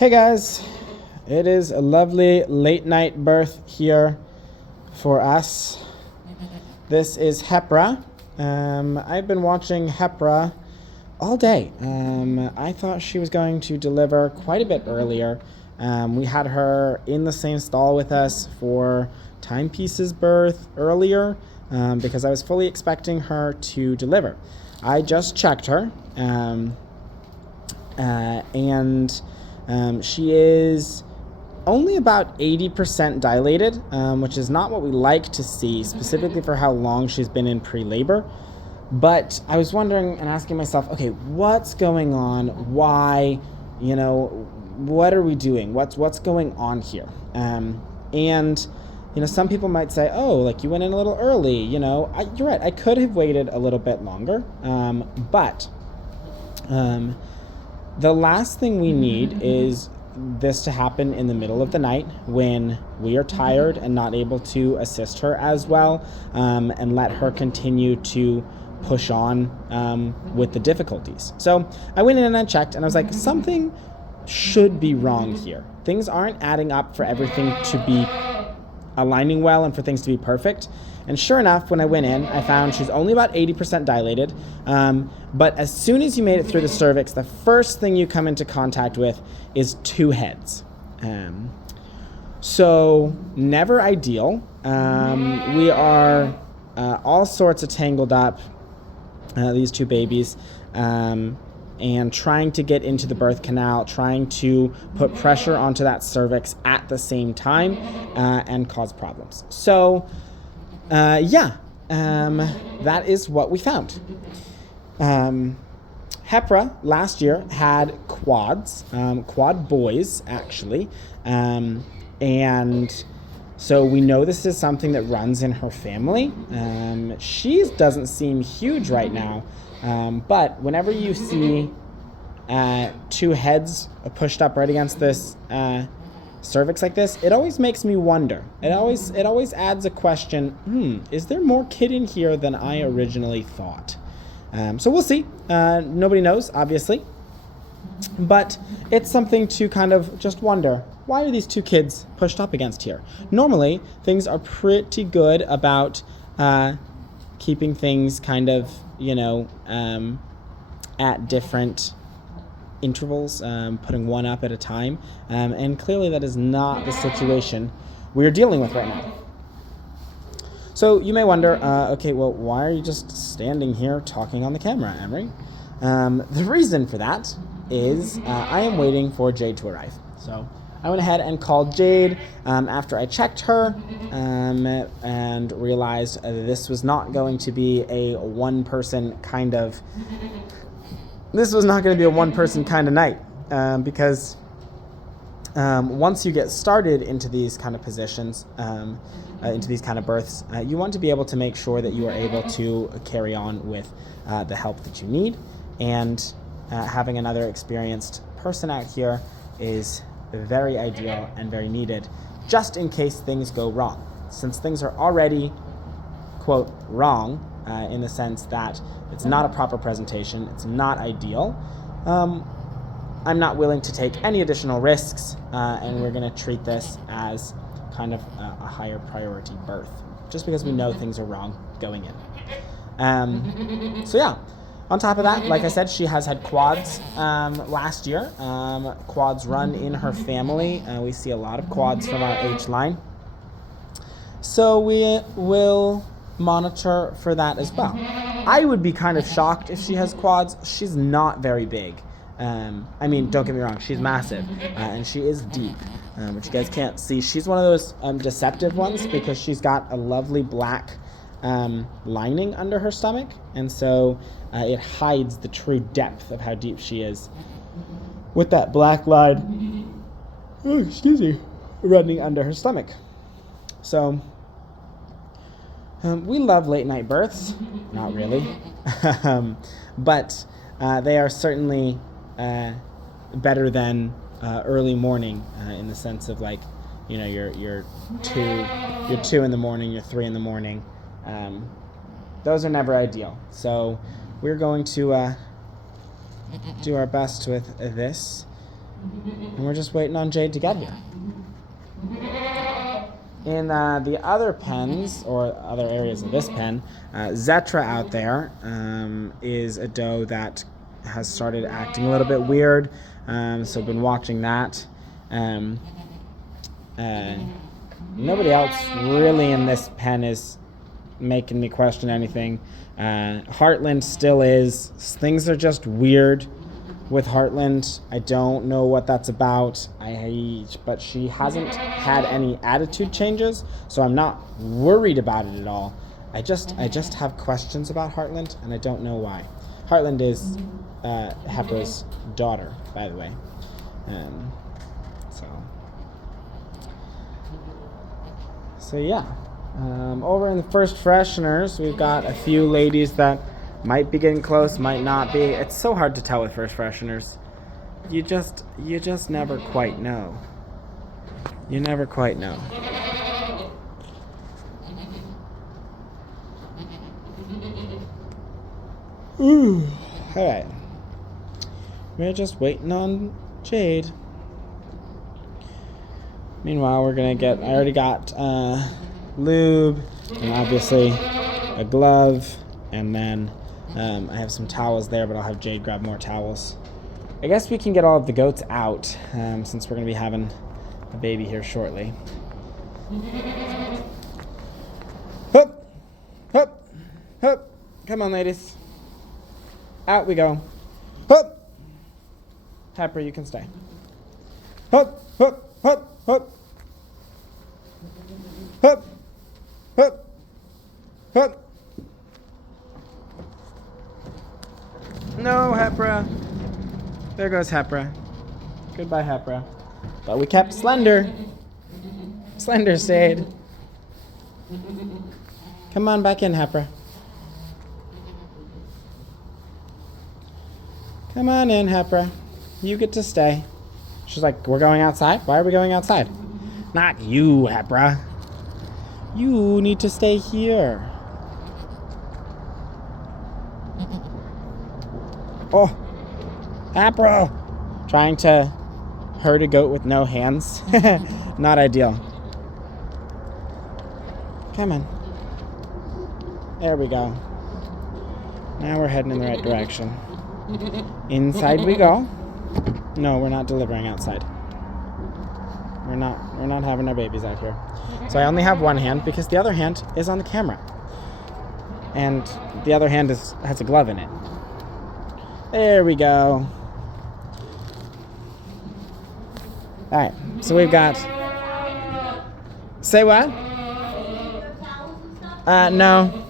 Hey guys, it is a lovely late night birth here for us. This is Hepra. I've been watching Hepra all day. I thought she was going to deliver quite a bit earlier. We had her in the same stall with us for Timepiece's birth earlier because I was fully expecting her to deliver. I just checked her and she is only about 80% dilated, which is not what we like to see, specifically for how long she's been in pre-labor. But I was wondering and asking myself, okay, what's going on? Why? What are we doing? What's going on here? And some people might say, oh, like you went in a little early. You're right. I could have waited a little bit longer, but the last thing we need is this to happen in the middle of the night when we are tired and not able to assist her as well, and let her continue to push on with the difficulties. So I went in and I checked and I was like, something should be wrong here. Things aren't adding up for everything to be aligning well and for things to be perfect. And sure enough, when I went in, I found she's only about 80% dilated. But as soon as you made it through the cervix, the first thing you come into contact with is two heads. So never ideal. We are all sorts of tangled up, these two babies, and trying to get into the birth canal, trying to put pressure onto that cervix at the same time and cause problems. So that is what we found. Hepra last year had quads, quad boys actually, and so we know this is something that runs in her family. She doesn't seem huge right now, but whenever you see two heads pushed up right against this cervix like this, it always makes me wonder. It always adds a question. Is there more kid in here than I originally thought? So we'll see. Nobody knows, obviously, but it's something to kind of just wonder. Why are these two kids pushed up against here? Normally, things are pretty good about keeping things kind of, at different intervals, putting one up at a time, and clearly that is not the situation we're dealing with right now. So you may wonder, okay, well, why are you just standing here talking on the camera, Emery? The reason for that is I am waiting for Jade to arrive. So I went ahead and called Jade after I checked her and realized this was not going to be a one-person kind of night, because once you get started into these kind of positions, into these kind of births, you want to be able to make sure that you are able to carry on with the help that you need, and having another experienced person out here is very ideal and very needed, just in case things go wrong. Since things are already, quote, wrong, in the sense that it's not a proper presentation, it's not ideal, I'm not willing to take any additional risks, and we're going to treat this as kind of a higher priority birth, just because we know things are wrong going in. So yeah, on top of that, like I said, she has had quads last year. Quads run in her family. We see a lot of quads from our age line. So we will monitor for that as well. I would be kind of shocked if she has quads. She's not very big. Don't get me wrong, she's massive, and she is deep, which you guys can't see. She's one of those deceptive ones because she's got a lovely black lining under her stomach, and so it hides the true depth of how deep she is with that black line, running under her stomach. So we love late night births. Not really. But they are certainly better than early morning, in the sense of you're 2 in the morning, you're 3 in the morning. Those are never ideal. So we're going to do our best with this. And we're just waiting on Jade to get here. In the other pens, or other areas of this pen, Zetra out there is a doe that has started acting a little bit weird. So I've been watching that. Nobody else really in this pen is making me question anything. Heartland still is. Things are just weird with Heartland. I don't know what that's about. But she hasn't had any attitude changes, so I'm not worried about it at all. I just have questions about Heartland, and I don't know why. Heartland is Hepra's daughter, by the way. So yeah. Over in the first fresheners, we've got a few ladies that might be getting close, might not be. It's so hard to tell with first fresheners. You just never quite know. You never quite know. Ooh. All right. We're just waiting on Jade. Meanwhile, we're gonna get. I already got lube, and obviously a glove, and then I have some towels there, but I'll have Jade grab more towels. I guess we can get all of the goats out since we're gonna be having a baby here shortly. Hup, hup, hup! Come on, ladies. Out we go. Hup. Hepra, you can stay. Hup, hup, hup. Hup. Hup. Hup. Hup. No, Hepra. There goes Hepra. Goodbye, Hepra. But we kept Slender. Slender stayed. Come on back in, Hepra. Come on in, Hepra. You get to stay. She's like, we're going outside? Why are we going outside? Not you, Hepra. You need to stay here. Oh, Hepra. Trying to herd a goat with no hands. Not ideal. Come on. There we go. Now we're heading in the right direction. Inside we go. No, we're not delivering outside. We're not having our babies out here. So I only have one hand because the other hand is on the camera. And the other hand has a glove in it. There we go. Alright, so we've got... Say what? No.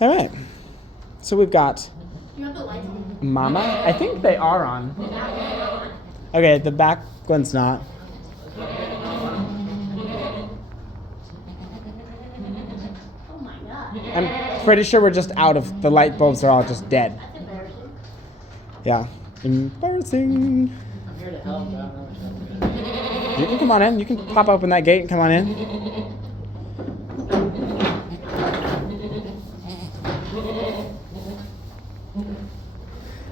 Alright. So we've got Mama. I think they are on. Okay, the back one's not. Oh my god. I'm pretty sure we're just out of... The light bulbs are all just dead. That's embarrassing. Yeah. Embarrassing. I'm here to help, but I don't know what you're doing. You can come on in. You can pop open that gate and come on in.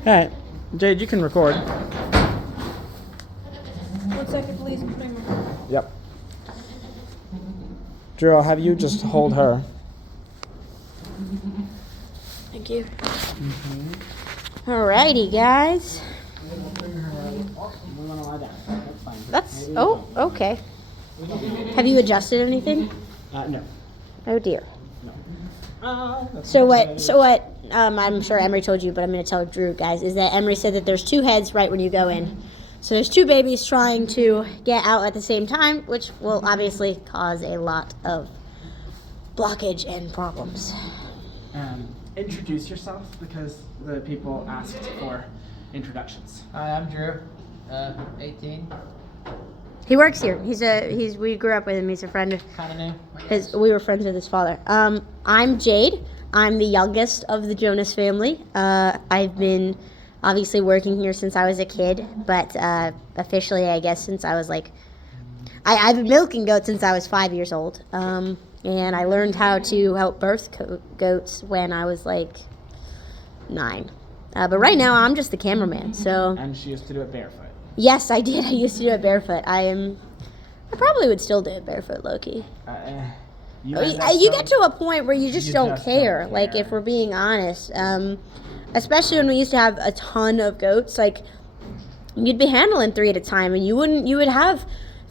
Alright. Jade, you can record. 1 second, please. I'm putting my... Yep. Drew, I'll have you just hold her. Thank you. Alrighty, guys. We want to lie down. That's fine. That's... Oh, okay. Have you adjusted anything? No. Oh, dear. That's So what, I'm sure Emery told you, but I'm going to tell Drew, guys, is that Emery said that there's two heads right when you go in. So there's two babies trying to get out at the same time, which will obviously cause a lot of blockage and problems. Introduce yourself because the people asked for introductions. Hi, I'm Drew. 18. He works here. We grew up with him. He's a friend of Kind of new. his. We were friends with his father. I'm Jade. I'm the youngest of the Jonas family. I've been obviously working here since I was a kid, but officially, I guess, since I was like, I've been milking goats since I was 5 years old. And I learned how to help birth goats when I was like 9. But right now, I'm just the cameraman. So And she used to do it barefoot. yes, I did. I used to do it barefoot. I probably would still do it barefoot, Loki. You You get to a point where you just don't just care. don't Like, care. if we're being honest, especially when we used to have a ton of goats, like, you'd be handling 3 at a time, and you would have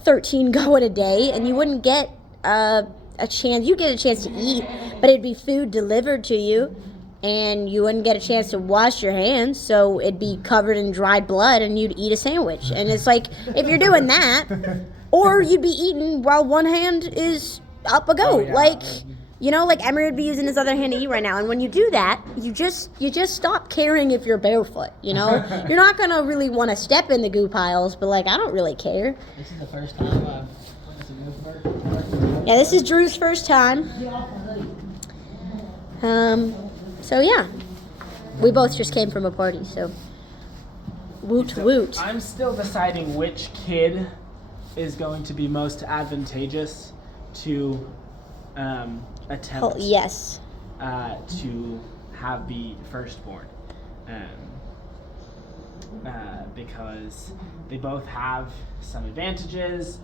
13 go at a day, and you wouldn't get a chance. You get a chance to eat, but it'd be food delivered to you, and you wouldn't get a chance to wash your hands, so it'd be covered in dried blood, and you'd eat a sandwich. And it's like, if you're doing that, or you'd be eating while one hand is up a goat. yeah. Like, you know, like Emery would be using his other hand to eat right now. And when you do that, you just stop caring if you're barefoot, you know? You're not going to really want to step in the goo piles, but, like, I don't really care. This is the first time I've seen this bird. Yeah, this is Drew's first time. So, yeah. We both just came from a party, so woot woot. I'm still deciding which kid is going to be most advantageous to attempt Oh, yes. to have the firstborn, because they both have some advantages.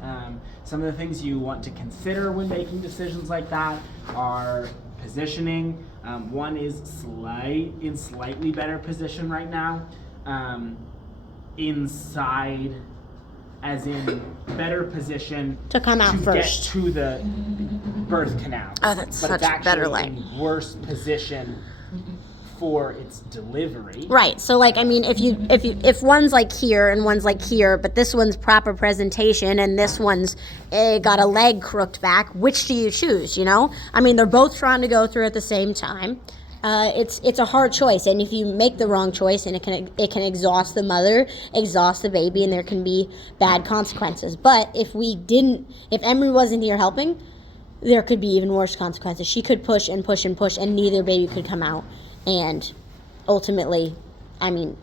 Some of the things you want to consider when making decisions like that are positioning. One is in slightly better position right now, inside, as in better position To come out to first. get to the birth canal. Oh, that's but such it's a better actually line. in worse position for its delivery. Right. So, like, I mean, if one's like here and one's like here, but this one's proper presentation and this one's got a leg crooked back, which do you choose? You know, I mean, they're both trying to go through at the same time. It's a hard choice, and if you make the wrong choice, and it can exhaust the mother, exhaust the baby, and there can be bad consequences. But if Emery wasn't here helping, there could be even worse consequences. She could push and push and push, and neither baby could come out. And ultimately, I mean,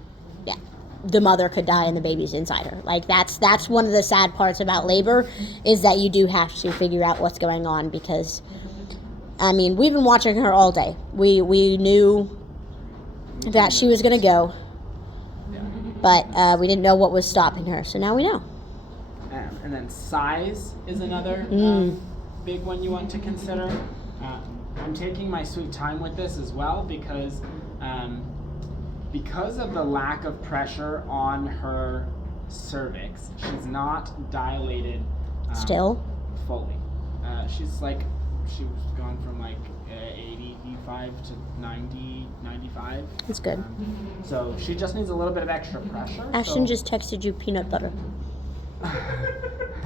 yeah, the mother could die and the baby's inside her. Like, that's one of the sad parts about labor, is that you do have to figure out what's going on, because, I mean, we've been watching her all day. We knew that she was going to go, but we didn't know what was stopping her. So now we know. And then size is another big one you want to consider. I'm taking my sweet time with this as well, because of the lack of pressure on her cervix, she's not dilated Still? fully. She's was gone from 85 to 90, 95. That's good. So she just needs a little bit of extra pressure. Ashton just texted you peanut butter.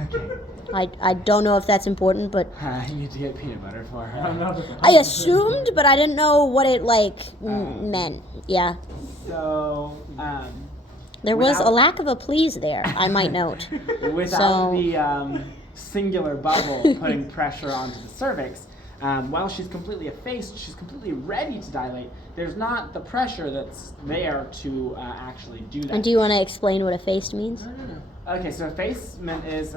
Okay. I don't know if that's important, but I need to get peanut butter for her. I assumed, but I didn't know what it meant. Yeah. So, There was a without- lack of a please there, I might note. without So- the singular bubble putting pressure onto the cervix, while she's completely effaced, she's completely ready to dilate. There's not the pressure that's there to actually do that. And do you want to explain what effaced means? No. Okay, so effacement is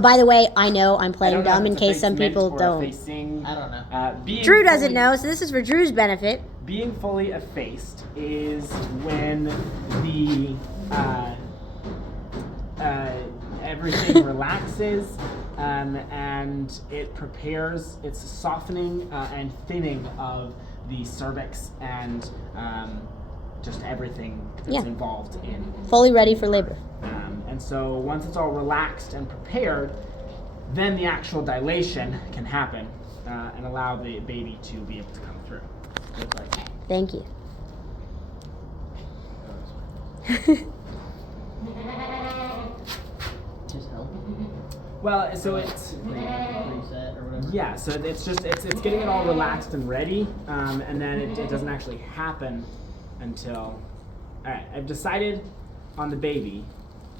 By the way, I know I'm I playing don't know dumb if in case some effacement people or don't. effacing. I don't know. Drew doesn't know, so this is for Drew's benefit. Being fully effaced is when the everything relaxes, and it prepares. It's softening and thinning of the cervix and just everything that's involved in. Fully ready for labor. And so once it's all relaxed and prepared, then the actual dilation can happen and allow the baby to be able to come through. It's like, Thank you. Just help. well, so it's Reset or whatever. yeah. So it's just it's getting it all relaxed and ready, and then it doesn't actually happen until. All right, I've decided on the baby.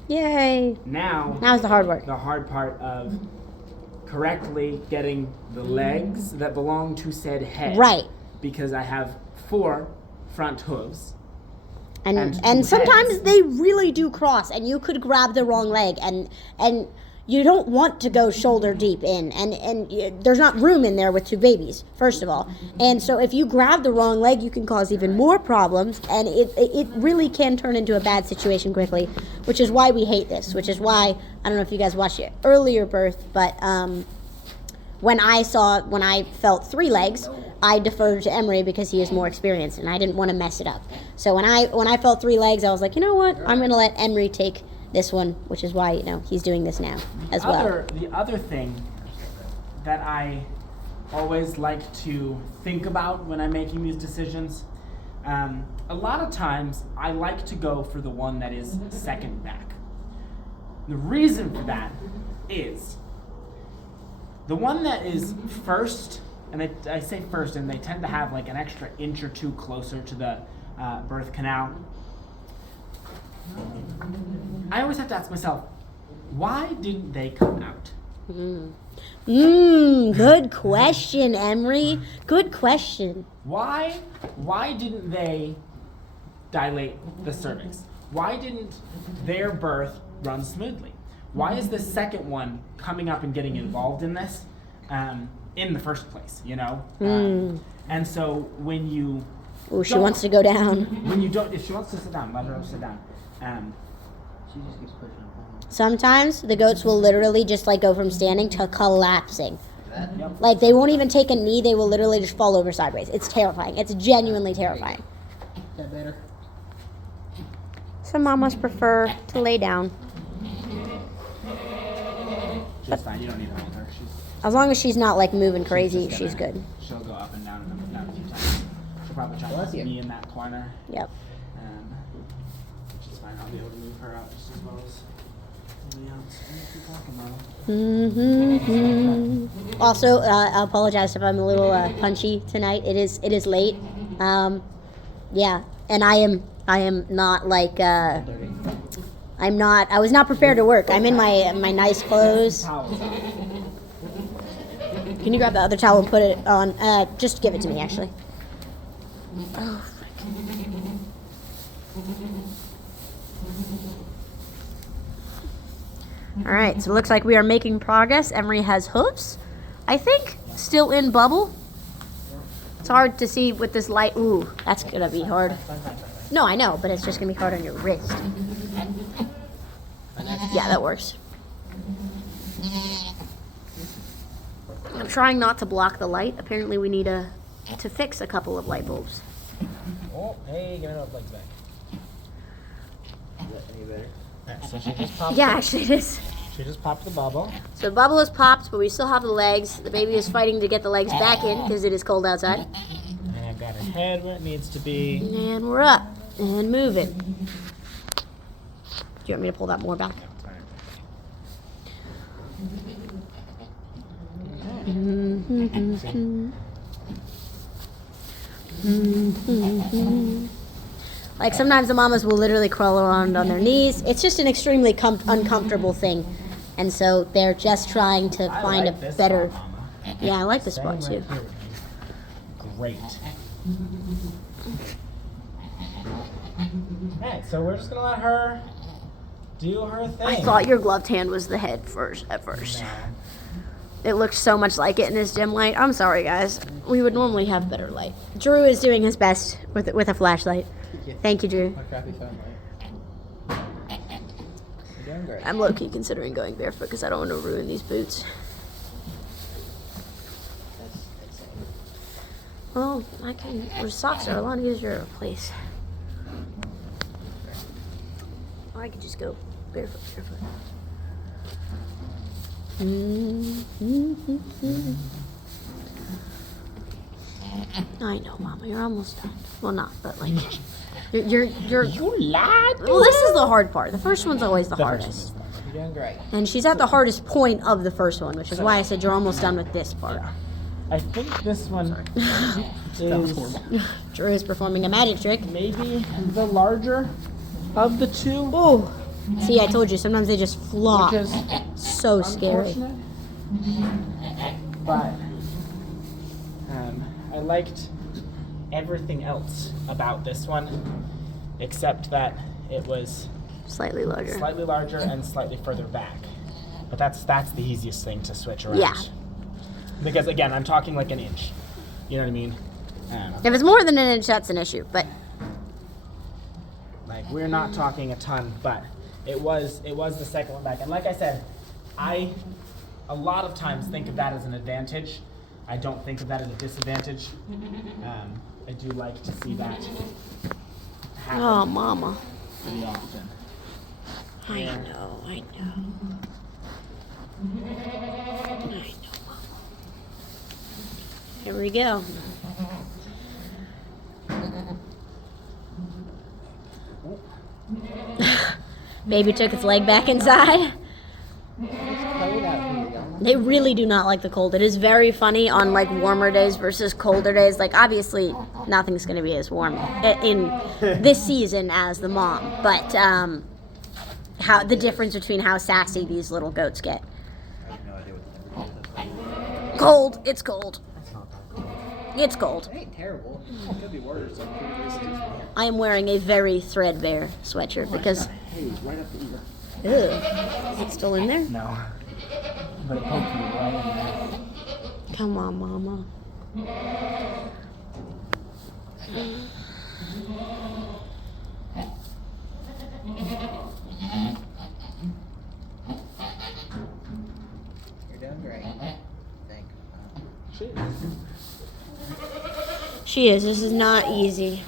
Yay. Now's the hard work. The hard part of correctly getting the legs that belong to said head. Right. Because I have 4 front hooves. And two sometimes heads. they really do cross, and you could grab the wrong leg, and you don't want to go shoulder deep in, and there's not room in there with 2 babies, first of all. And so if you grab the wrong leg, you can cause even more problems, and it really can turn into a bad situation quickly, which is why we hate this, which is why, I don't know if you guys watched your earlier birth, but when I felt 3 legs, I deferred to Emery because he is more experienced, and I didn't want to mess it up. So when I felt 3 legs, I was like, you know what, I'm going to let Emery take this one, which is why, he's doing this now as well. The other thing that I always like to think about when I'm making these decisions, a lot of times I like to go for the one that is second back. The reason for that is the one that is first, and I say first, and they tend to have like an extra inch or 2 closer to the birth canal. I always have to ask myself, why didn't they come out? Good question, Emery. Good question. Why didn't they dilate the cervix? Why didn't their birth run smoothly? Why is the second one coming up and getting involved in this in the first place, and so when you... Oh, she wants to go down. When you don't... If she wants to sit down, let her sit down. She just keeps pushing up. Sometimes the goats will literally just go from standing to collapsing. Yep. Like they won't even take a knee, they will literally just fall over sideways. It's terrifying. It's genuinely terrifying. Is that better? Some mamas prefer to lay down. She's fine. You don't need to hold her. As long as she's not moving crazy, she's good. She'll go up and down a few times. She'll probably try to be in that corner. Yep. Which is fine. I'll be able to move her out just as well as anybody else. Keep talking, Mom. Also, I apologize if I'm a little punchy tonight. It is late. Yeah, and I am not I was not prepared to work. I'm in my nice clothes. Can you grab the other towel and put it on? Just give it to me, actually. Oh, all right, so it looks like we are making progress. Emery has hooves, I think, still in bubble. It's hard to see with this light. Ooh, that's gonna be hard. No, I know, but it's just gonna be hard on your wrist. Yeah, that works. I'm trying not to block the light. Apparently we need to fix a couple of light bulbs. Oh, hey, give me those legs back. Is that any better? Alright, so she just popped. Yeah, actually it is. She just popped the bubble. So the bubble is popped, but we still have the legs. The baby is fighting to get the legs back in because it is cold outside. And I've got her head where it needs to be. And we're up and moving. Do you want me to pull that more back? Like sometimes the mamas will literally crawl around on their knees. It's just an extremely uncomfortable thing, and so they're just trying to find a better. Yeah, I like this spot too. Great. Alright, so we're just gonna let her do her thing. I thought your gloved hand was the head at first. No. It looked so much like it in this dim light. I'm sorry, guys. We would normally have better light. Drew is doing his best with a flashlight. Thank you, Drew. My crappy phone light. You're doing great. I'm low-key considering going barefoot because I don't want to ruin these boots. That's safe. Well, your socks are a lot easier to replace. Or I could just go barefoot. I know, Mama, you're almost done. Well, not, but you're. You lied. Well, this is the hard part. The first one's always the hardest. You're doing great. And she's at the hardest point of the first one, which is why I said you're almost done with this part. I think this one is Drew is performing a magic trick. maybe the larger of the two. Oh, see, I told you, sometimes they just flop. Which is So scary. unfortunate. But I liked everything else about this one, except that it was Slightly larger. slightly larger and slightly further back. But that's the easiest thing to switch around. Yeah. Because again, I'm talking like an inch. You know what I mean? If it's more than an inch, that's an issue. But Like we're not talking a ton, but it was the second one back. And like I said, I a lot of times think of that as an advantage. I don't think of that as a disadvantage. I do like to see that happen oh, mama. pretty often. I know. I know. Here we go. Baby took its leg back inside. They really do not like the cold. It is very funny on like warmer days versus colder days. Like obviously nothing's going to be as warm in this season as the mom, but how the difference between how sassy these little goats get. Cold. It's cold. It's cold. It ain't terrible. It could be worse. I am wearing a very threadbare sweatshirt because. Ew. Is it still in there? No. But it poked me right in there. Come on, mama. You're doing great. Thank you. She is. This is not easy.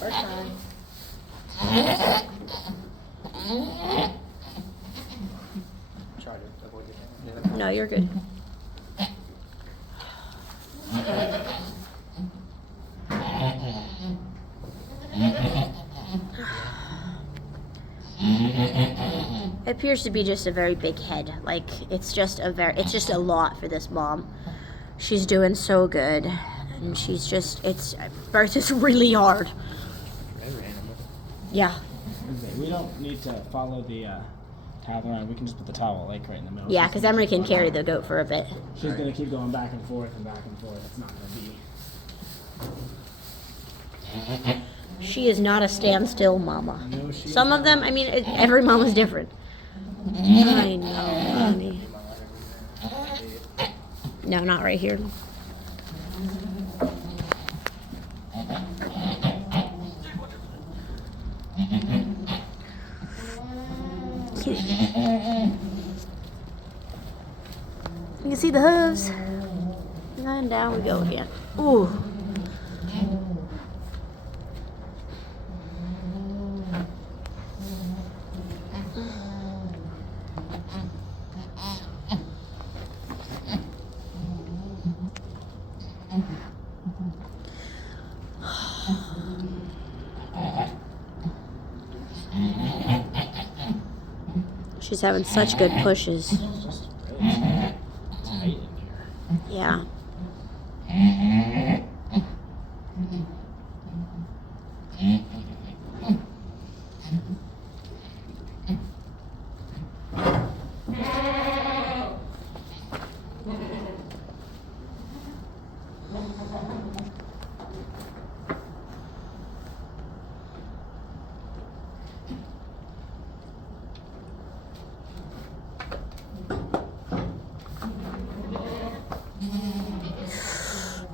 First time. Try to avoid your camera. No, you're good. It appears to be just a very big head. Like it's just a lot for this mom. She's doing so good, and birth is really hard. Yeah. We don't need to follow the towel around. We can just put the towel like right in the middle. Yeah, because Emery can carry the goat for a bit. She's gonna keep going back and forth and back and forth. It's not gonna be. She is not a standstill mama. No, she Some of them, I mean, every mama's different. I know, honey. No, not right here. You can see the hooves. And down we go again. Ooh. She's having such good pushes. It's just really tight in here. Yeah.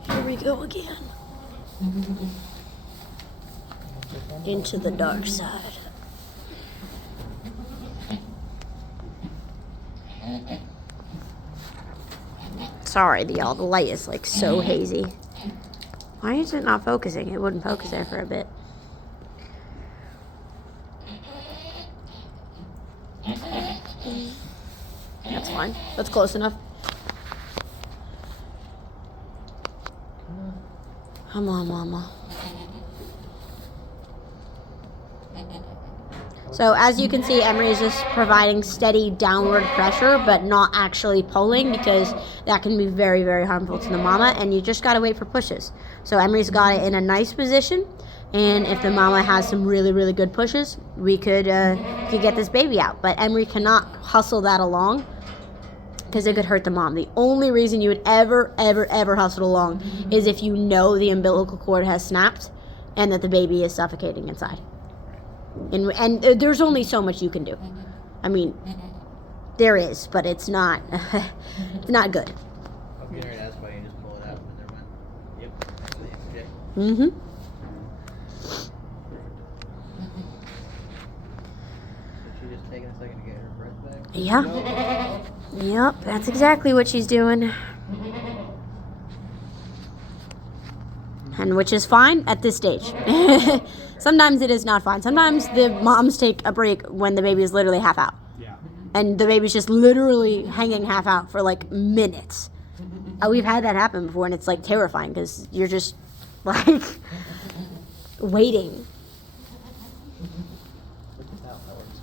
Here we go again. Into the dark side. Sorry, the light is like so hazy. Why is it not focusing? It wouldn't focus there for a bit. That's fine. That's close enough. Come on, mama. So as you can see, Emery is just providing steady downward pressure, but not actually pulling, because that can be very, very harmful to the mama, and you just gotta wait for pushes. So Emery's got it in a nice position, and if the mama has some really, really good pushes, we could get this baby out. But Emery cannot hustle that along, because it could hurt the mom. The only reason you would ever, ever, ever hustle along is if you know the umbilical cord has snapped and that the baby is suffocating inside. And there's only so much you can do. I mean, There is, but it's not. It's not good. I'm getting ready to ask why you just pull it out, but never mind. Yep. Okay. Mm-hmm. So she just taking a second to get her breath back? Yeah. Yep, that's exactly what she's doing. And which is fine at this stage. Sometimes it is not fine. Sometimes the moms take a break when the baby is literally half out. Yeah. And the baby's just literally hanging half out for like minutes. We've had that happen before, and it's like terrifying because you're just like waiting. That works.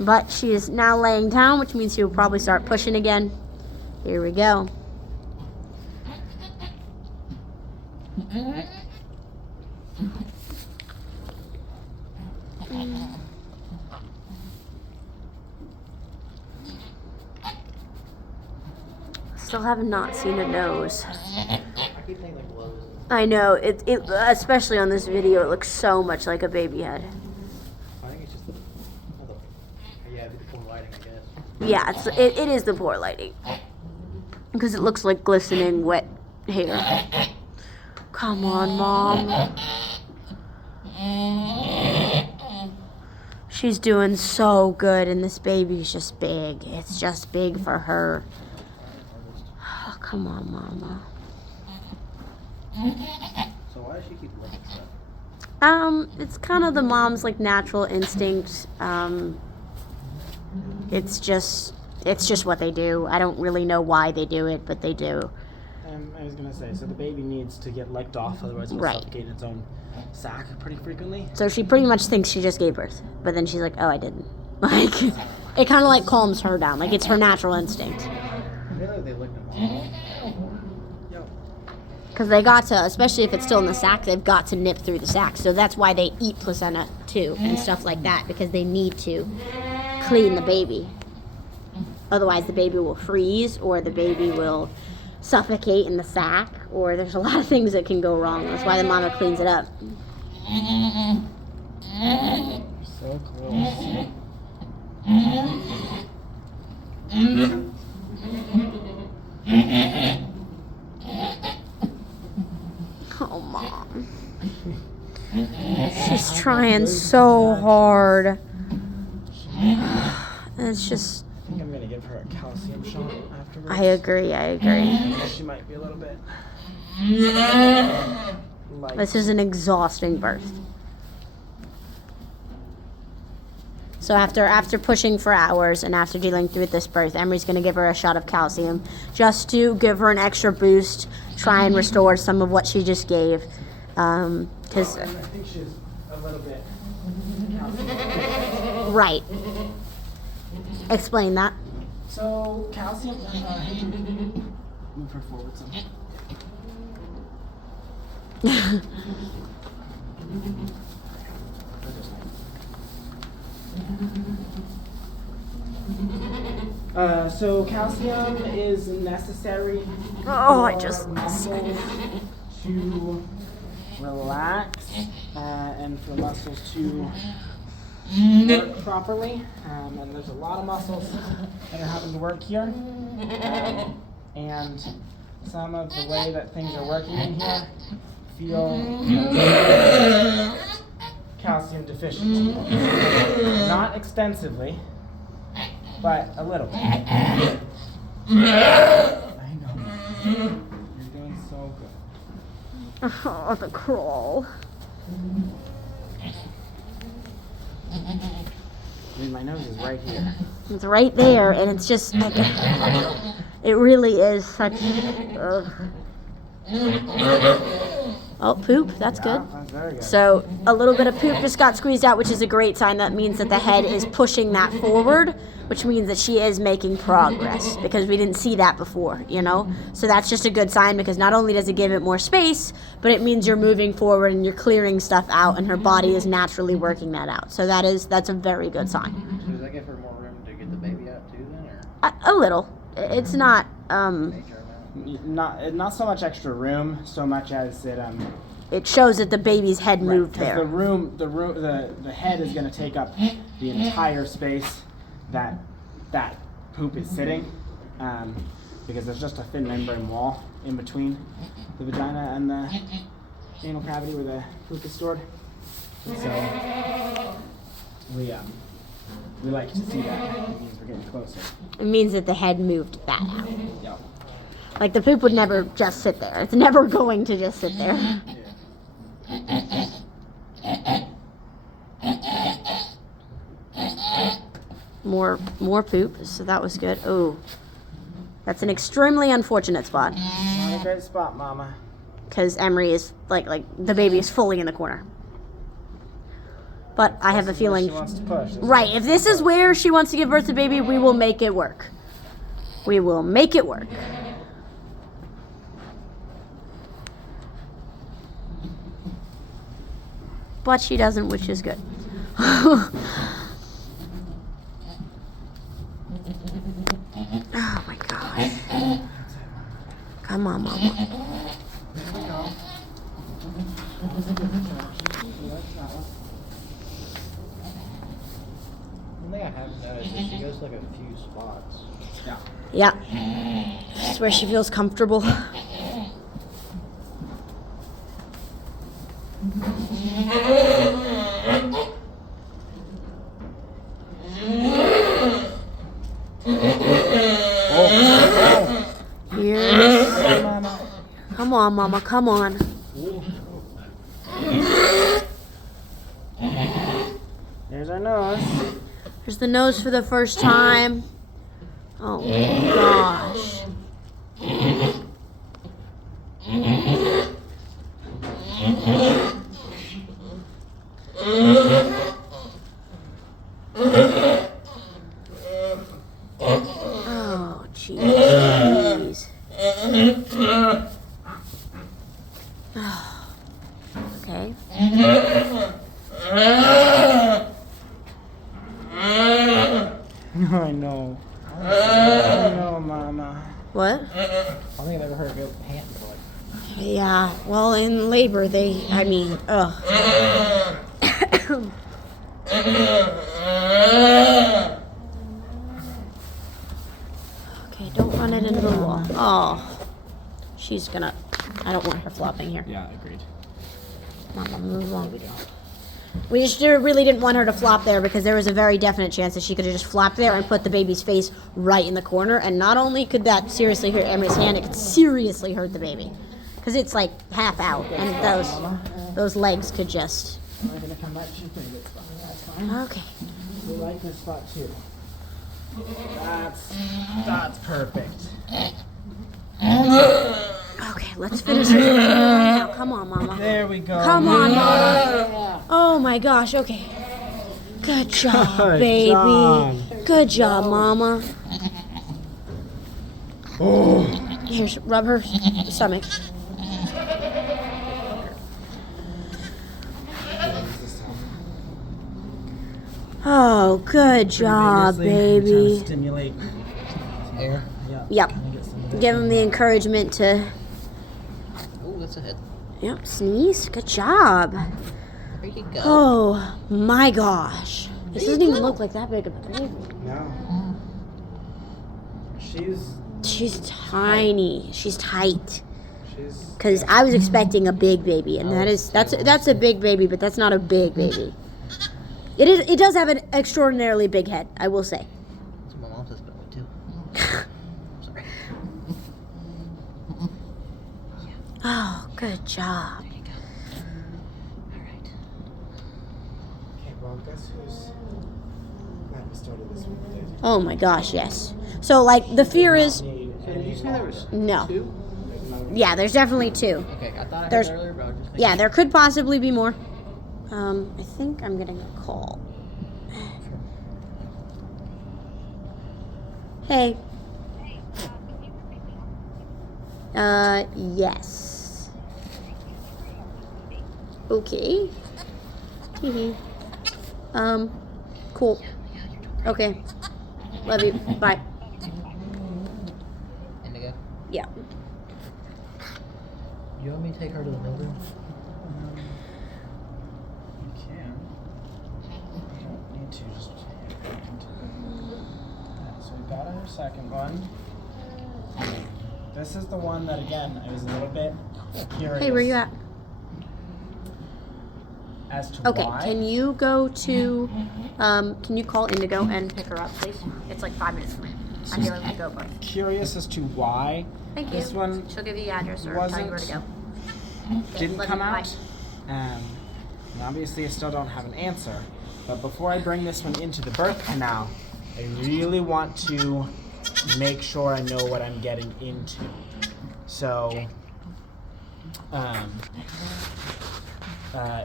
But she is now laying down, which means she'll probably start pushing again. Here we go. Still have not seen a nose. I keep thinking like blows. I know, it especially on this video, it looks so much like a baby head. I think it's just yeah, the poor lighting, I guess. Yeah, it is the poor lighting. Because it looks like glistening wet hair. Come on, Mom. She's doing so good, and this baby's just big. It's just big for her. Oh, come on, Mama. So why does she keep licking stuff? It's kind of the mom's like natural instinct. It's just what they do. I don't really know why they do it, but they do. I was gonna say, so the baby needs to get licked off, otherwise it'll Right. suffocate in its own sac pretty frequently. So she pretty much thinks she just gave birth, but then she's like, "Oh, I didn't." Like, it kind of like calms her down. Like it's her natural instinct. I feel like they lick them all. Yo. Because they got to, especially if it's still in the sac, they've got to nip through the sac. So that's why they eat placenta too and stuff like that, because they need to clean the baby. Otherwise, the baby will freeze, or the baby will suffocate in the sac, or there's a lot of things that can go wrong. That's why the mama cleans it up. So close. Oh, Mom. She's trying so hard. It's just, I think I'm gonna give her a calcium shot afterwards. I agree. She might be a little bit light. This is an exhausting birth. So after pushing for hours and after dealing through this birth, Emery's going to give her a shot of calcium just to give her an extra boost, try and restore some of what she just gave. Because I think she's a little bit calcium. right. Explain that. So calcium. Move her forward some. So calcium is necessary for muscles to relax and for muscles to work properly. And there's a lot of muscles that are having to work here. And some of the way that things are working in here feel calcium deficient. Not extensively, but a little bit. I know. You're doing so good. Oh, the crawl. I mean, my nose is right here. It's right there, and it's just like, it really is such. Oh, poop. That's good. That's very good. So a little bit of poop just got squeezed out, which is a great sign. That means that the head is pushing that forward, which means that she is making progress, because we didn't see that before, you know? So that's just a good sign, because not only does it give it more space, but it means you're moving forward and you're clearing stuff out, and her body is naturally working that out. So that's a very good sign. So does that give her more room to get the baby out too then, or A little. It's not, major amount? Not so much extra room, so much as it it shows that the baby's head moved Because there. the head is going to take up the entire space that poop is sitting, because there's just a thin membrane wall in between the vagina and the anal cavity where the poop is stored. And so we like to see that. It means we're getting closer. It means that the head moved that out. Yep. Like the poop would never just sit there. It's never going to just sit there. More poop, so that was good. Oh, that's an extremely unfortunate spot. Not a great spot, Mama. Because Emery is like the baby is fully in the corner. But I have a feeling, She wants to push. right? If this is where she wants to give birth to baby, we will make it work. We will make it work. But she doesn't, which is good. Oh my gosh. Come on, Mama. One thing I haven't noticed is she goes to like a few spots. Yeah. Yeah. This is where she feels comfortable. Here. Come on, Mama. Come on. There's our nose. There's the nose for the first time. Oh my gosh. Oh, jeez. Okay. I know. I know, Mama. What? I don't think I've ever heard a goat pant before. Yeah, well, in labor, ugh. Okay, don't run it into the wall. Oh, I don't want her flopping here. Yeah, agreed. Mama, move along. We just really didn't want her to flop there because there was a very definite chance that she could have just flopped there and put the baby's face right in the corner. And not only could that seriously hurt Emery's hand, it could seriously hurt the baby. Because it's like half out, and those legs could just... We're gonna come back to a pretty good spot. That's fine. Okay. We like this spot too. That's perfect. Okay, let's finish this right now. Come on, Mama. There we go. Come on, Mama. Oh my gosh, okay. Good job, Good baby. job. Good job, Mama. Oh. Here's, rub her stomach. Oh, good job, baby. Stimulate air. Yep. Give him the encouragement to, Oh, that's a hit. yep, sneeze. Good job. There you go. Oh my gosh. This doesn't even look like that big of a baby. No. She's tiny. She's tight. She's. Because I was expecting a big baby, and that's a big baby, but that's not a big baby. It does have an extraordinarily big head, I will say. That's what my mom says about me too. Sorry. Oh, good job. There you go. All right. Okay, well, guess who's glad we started this one today? Oh my gosh, yes. So like the fear is So did you say there was no. two? Yeah, there's definitely two. Okay, I thought I There's- heard earlier, but I was just thinking. Yeah, there could possibly be more. I think I'm getting a call. Hey. Yes. Okay. Cool. Okay. Love you. Bye. Indigo. Yeah. You want me to take her to the mill room? can. You don't need to just so we got our second one. This is the one that, again, I was a little bit curious. Hey, where you at? As to Okay, why. can you go to, can you call Indigo and pick her up, please? It's like 5 minutes from here. I'm dealing with the go bus. Curious as to why Thank you. this one She'll give you the address or tell you where to go. didn't Let come me- out. And obviously I still don't have an answer. But before I bring this one into the birth canal, I really want to make sure I know what I'm getting into. So,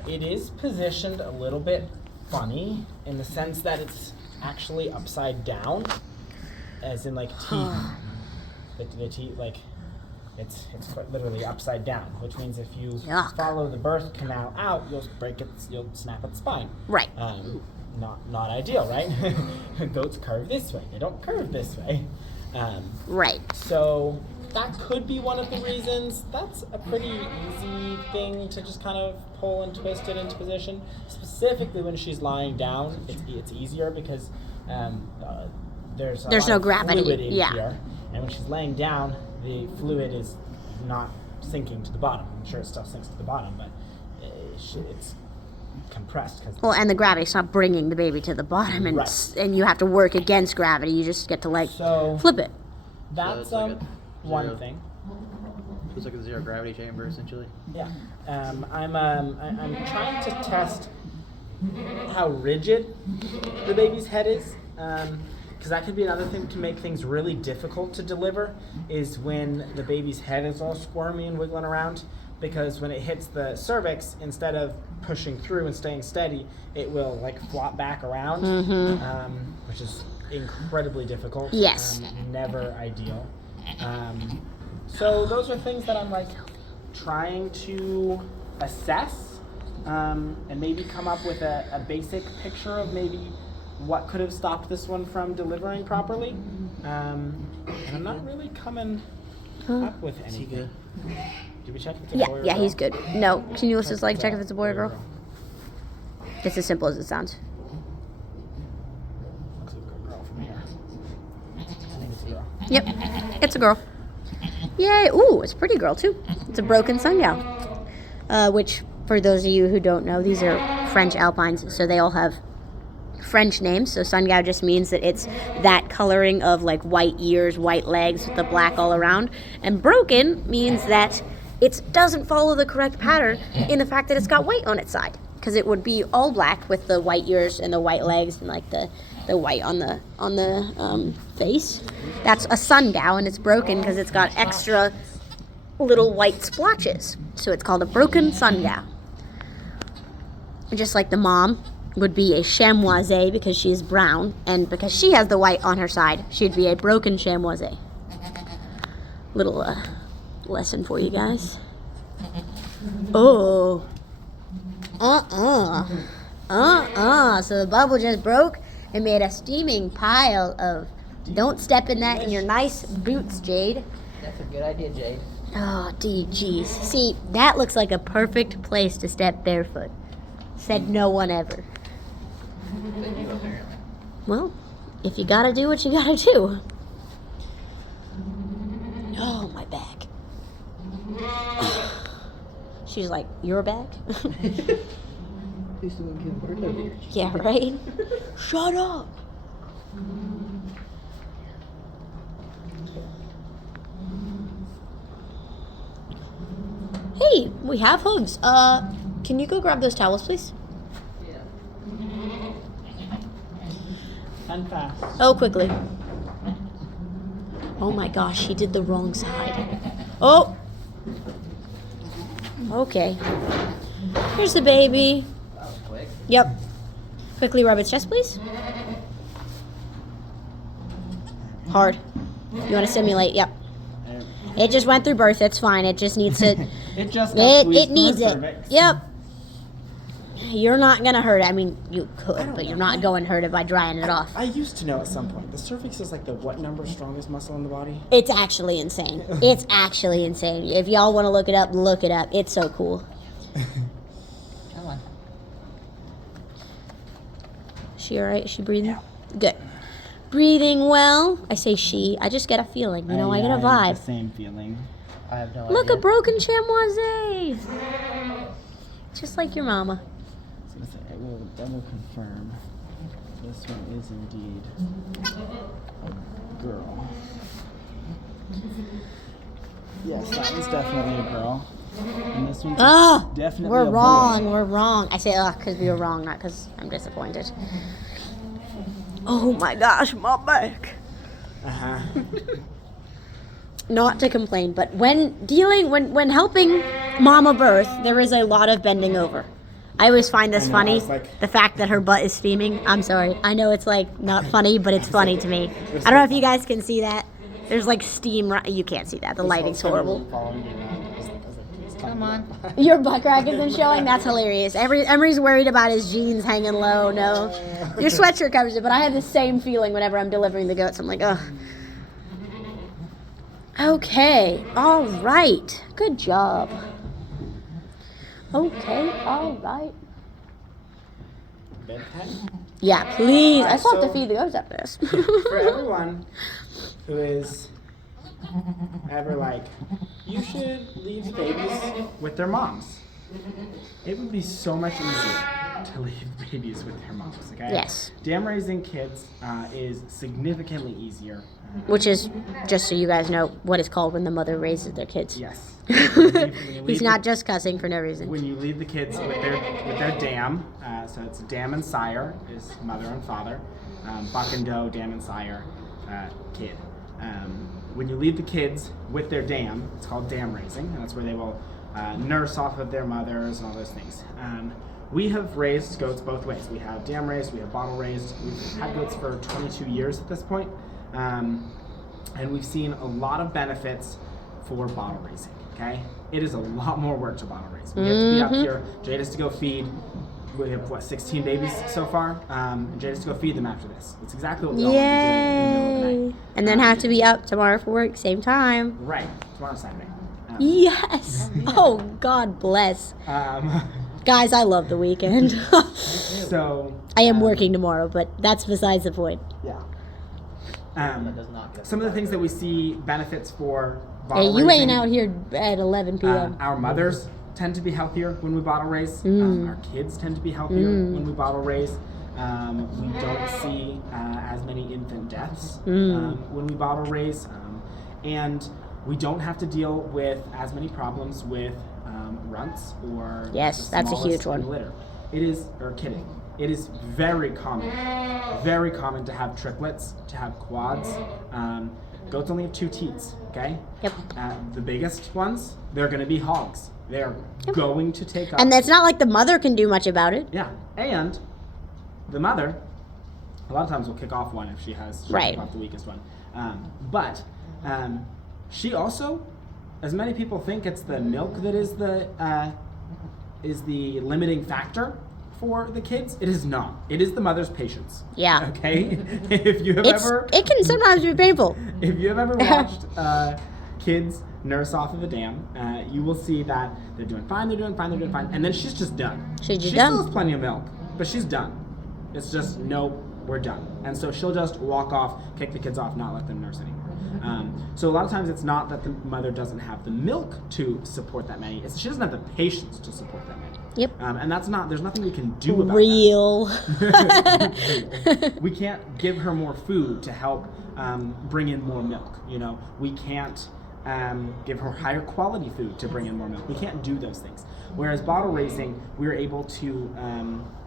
it is positioned a little bit funny in the sense that it's actually upside down, as in like teeth. The teeth, like it's literally upside down, which means if you Yuck. follow the birth canal out, you'll snap its spine. Right. Not ideal, right? Goats curve this way. They don't curve this way. Right. So that could be one of the reasons. That's a pretty easy thing to just kind of pull and twist it into position. Specifically when she's lying down, it's easier because there's a lot no of gravity, fluid in yeah. here, and when she's laying down, the fluid is not sinking to the bottom. I'm sure it still sinks to the bottom, but it's compressed. Well, and the gravity's not bringing the baby to the bottom, and Right. and you have to work against gravity. You just get to like So flip it. that's it's like a one zero- thing. It's like a zero gravity chamber, essentially. Yeah, I'm trying to test how rigid the baby's head is, because that could be another thing to make things really difficult to deliver. Is when the baby's head is all squirmy and wiggling around, because when it hits the cervix, instead of pushing through and staying steady, it will like flop back around, which is incredibly difficult. Yes. Never ideal. So those are things that I'm like trying to assess, and maybe come up with a basic picture of maybe what could have stopped this one from delivering properly. And I'm not really coming up with Is he anything. good? Did we check if it's a Yeah, boy or yeah, girl? he's good. No, can you just like check if it's a boy or girl? It's as simple as it sounds. Looks like a girl from here. I think it's a girl. Yep, it's a girl. Yay! Ooh, it's a pretty girl too. It's a broken sungal. Which, for those of you who don't know, these are French Alpines, so they all have French names. So sungal just means that it's that coloring of like white ears, white legs with the black all around. And broken means that it doesn't follow the correct pattern in the fact that it's got white on its side. Because it would be all black with the white ears and the white legs and like the white on the face. That's a sungal, and it's broken because it's got extra little white splotches. So it's called a broken sungal. Just like the mom would be a chamoisée because she's brown, and because she has the white on her side, she'd be a broken chamoisée. Little lesson for you guys. Oh. So the bubble just broke and made a steaming pile of. Don't step in that in your nice boots, Jade. That's a good idea, Jade. Oh, geez. See, that looks like a perfect place to step barefoot. Said no one ever. But you apparently. Well, if you gotta do what you gotta do. Oh, my back. She's like, your back? Who's the one giving birth over here? Yeah, right? Shut up. Hey, we have hugs. Can you go grab those towels, please? Yeah. And fast. Oh, quickly. Oh my gosh, she did the wrong side. Oh! Okay. Here's the baby. That was quick. Yep. Quickly rub its chest, please. Hard. You want to simulate? Yep. It just went through birth. It's fine. It just needs to. It just got squeezed It needs through her it. cervix. Yep. You're not gonna hurt it. I mean, you could, but you're not going to hurt it by drying it off. I used to know at some point. The cervix is like the what number strongest muscle in the body? It's actually insane. It's actually insane. If y'all want to look it up, look it up. It's so cool. Come on. She all right? Is she breathing? Good. Breathing well. I say she. I just get a feeling. I get a vibe. The same feeling. I have no Look, idea. a broken chamois. Just like your mama. I will double confirm. This one is indeed a girl. Yes, that was definitely a girl. And this one's Oh, definitely we're a boy. wrong. We're wrong. I say because we were wrong, not because I'm disappointed. Oh my gosh, my back. Uh-huh. Not to complain, but when helping mama birth, there is a lot of bending over. I always find this I know, funny. it's like- The fact that her butt is steaming. I'm sorry. I know it's like not funny, but it's funny to me. I don't know if you guys can see that. There's like steam. You can't see that. The lighting's horrible. Come on. Your butt crack isn't showing? That's hilarious. Emery's worried about his jeans hanging low. No. Your sweatshirt covers it, but I have the same feeling whenever I'm delivering the goats. I'm like, ugh. Okay. All right. Good job. Okay. All right. Bedtime? Yeah, please. I Alright, still have to so- feed the goats after this. For everyone who is ever like, you should leave babies with their moms. It would be so much easier to leave babies with their moms, okay? Yes. Dam raising kids is significantly easier. Which is, just so you guys know, what it's called when the mother raises their kids. Yes. He's not just cussing for no reason. When you leave the kids with their dam, so it's dam and sire is mother and father, buck and doe, dam and sire, kid. When you leave the kids with their dam, it's called dam raising, and that's where they will nurse off of their mothers and all those things. We have raised goats both ways. We have dam raised, we have bottle raised. We've had goats for 22 years at this point, and we've seen a lot of benefits for bottle raising. Okay, it is a lot more work to bottle raise. We have to be up here. Jade has to go feed. We have 16 babies so far. And Jade has to go feed them after this. It's exactly what we all want to be doing in the middle of the Yay. night. And then have to be up tomorrow for work, same time. Right, tomorrow's Saturday. Yes. Oh, God bless. Guys, I love the weekend. So I am working tomorrow, but that's besides the point. yeah. That does not get Some of the things that we see benefits for Hey, bottle you raising. ain't out here at 11 p.m. Our mothers tend to be healthier when we bottle raise. Our kids tend to be healthier when we bottle raise. We don't see as many infant deaths when we bottle raise. And we don't have to deal with as many problems with runts or Yes, the that's a smallest huge one. in the litter. It is, or kidding. It is very common to have triplets, to have quads. Goats only have 2 teats, okay? Yep. The biggest ones, they're going to be hogs. They're going to take up. And it's not like the mother can do much about it. Yeah, and the mother, a lot of times will kick off one if she'll Right. kick off the weakest one. But she also, as many people think it's the milk that is the limiting factor for the kids. It is not. It is the mother's patience. Yeah. Okay. If you have It can sometimes be painful. if you have ever watched kids nurse off of a dam, you will see that they're doing fine, and then she's just done. She's just she done. still has plenty of milk, but she's done. It's just, nope, we're done. And so she'll just walk off, kick the kids off, not let them nurse anymore. So a lot of times it's not that the mother doesn't have the milk to support that many, it's she doesn't have the patience to support that many. Yep. And that's not, there's nothing we can do about Real. that. We can't give her more food to help bring in more milk. You know, we can't give her higher quality food to bring in more milk. We can't do those things. Whereas bottle raising, we're able to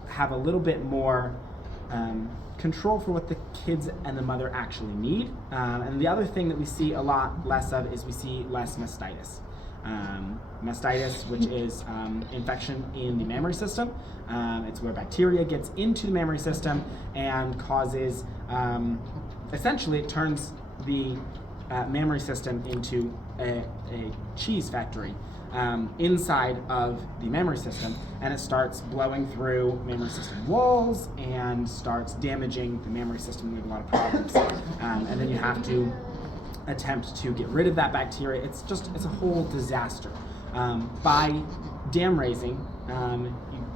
have a little bit more control for what the kids and the mother actually need. And the other thing that we see a lot less of is we see less mastitis. Mastitis, which is infection in the mammary system. It's where bacteria gets into the mammary system and causes, essentially it turns the mammary system into a cheese factory inside of the mammary system, and it starts blowing through mammary system walls and starts damaging the mammary system. We have a lot of problems. And then you have to attempt to get rid of that bacteria. It's a whole disaster. By dam raising, you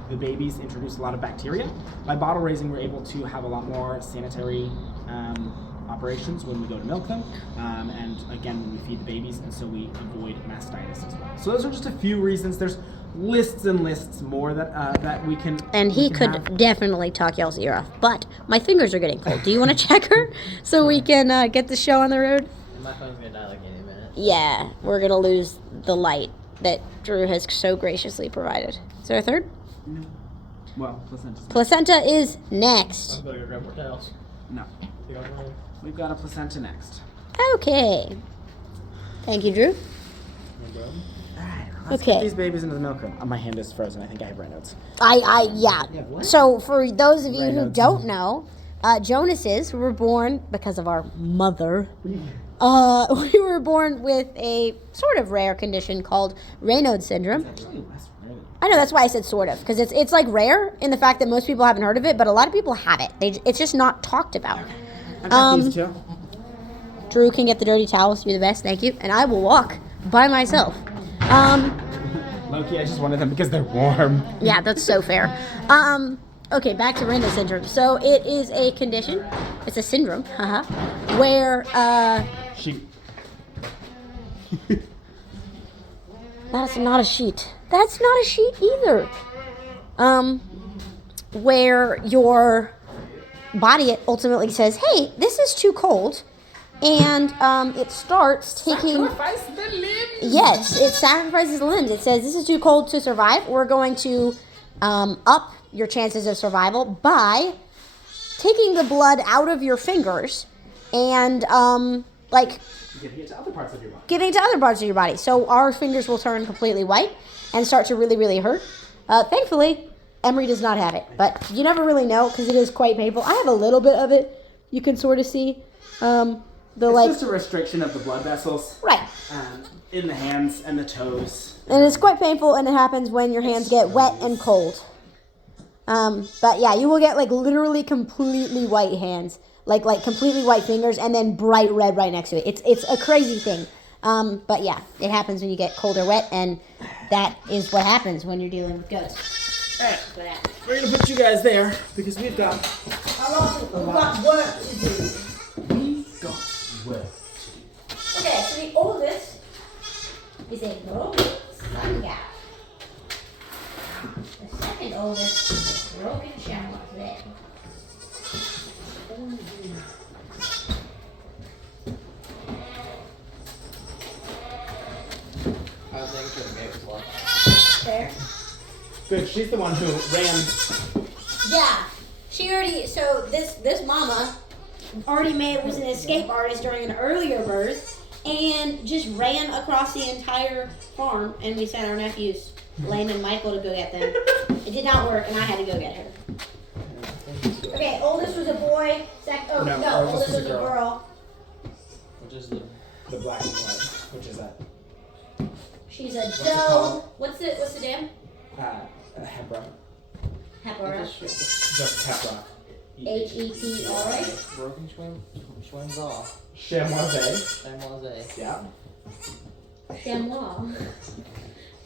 the babies introduce a lot of bacteria. By bottle raising, we're able to have a lot more sanitary operations when we go to milk them, and again when we feed the babies, and so we avoid mastitis as well. So those are just a few reasons. There's lists and lists more that we can. And he could have. definitely talk y'all's ear off. But my fingers are getting cold. Do you want to check her so we can get the show on the road? My phone's gonna die like any minute. Yeah, we're going to lose the light that Drew has so graciously provided. Is there a third? No. Well, placenta. Placenta is next. I'm gonna go grab more towels. No. You got one? We've got a placenta next. Okay. Thank you, Drew. No problem. Alright, let's Okay. get these babies into the milk room. My hand is frozen. I think I have Raynaud's. Yeah. what? So for those of you who Raynaud's. don't know, Jonases were born because of our mother. We were born with a sort of rare condition called Raynaud's syndrome. I know, that's why I said sort of, because it's like rare in the fact that most people haven't heard of it, but a lot of people have it. It's just not talked about. I've got these two. Drew can get the dirty towels. You're the best, thank you. And I will walk by myself. Loki, I just wanted them because they're warm. Yeah, that's so fair. Okay, back to Raynaud's syndrome. So it is a condition. It's a syndrome, where Sheep. that's not a sheet. That's not a sheet either. Where your body ultimately says, "Hey, this is too cold," and it starts taking. Sacrifice the limbs. Yes, it sacrifices the limbs. It says, "This is too cold to survive. We're going to up your chances of survival by taking the blood out of your fingers and Giving it to other parts of your body. giving it to other parts of your body." So our fingers will turn completely white and start to really, really hurt. Thankfully, Emery does not have it, but you never really know because it is quite painful. I have a little bit of it. You can sort of see It's just a restriction of the blood vessels right. in the hands and the toes. And it's quite painful, and it happens when your hands get wet and cold. But yeah, you will get like literally completely white hands, like completely white fingers, and then bright red right next to it. It's a crazy thing. But yeah, it happens when you get cold or wet, and that is what happens when you're dealing with goats. Alright, we're gonna put you guys there because we've got We've got work to do. work. Okay, so the oldest is a broken sun gap. The second oldest is a broken shower leg. I was making sure the gate was locked. There. Good, she's the one who ran. Yeah, she already. So this mama already was an escape artist during an earlier birth, and just ran across the entire farm. And we sent our nephews, Lane and Michael, to go get them. It did not work, and I had to go get her. Okay, oldest was a boy. No, Oldest was a girl. Which is the The black and white, which is that? She's a it doe. called? What's the dam? Hepra. Hepra. Just Hepra. Hepra. broken swims off. Chamois. Chamois. Yeah. Chamois.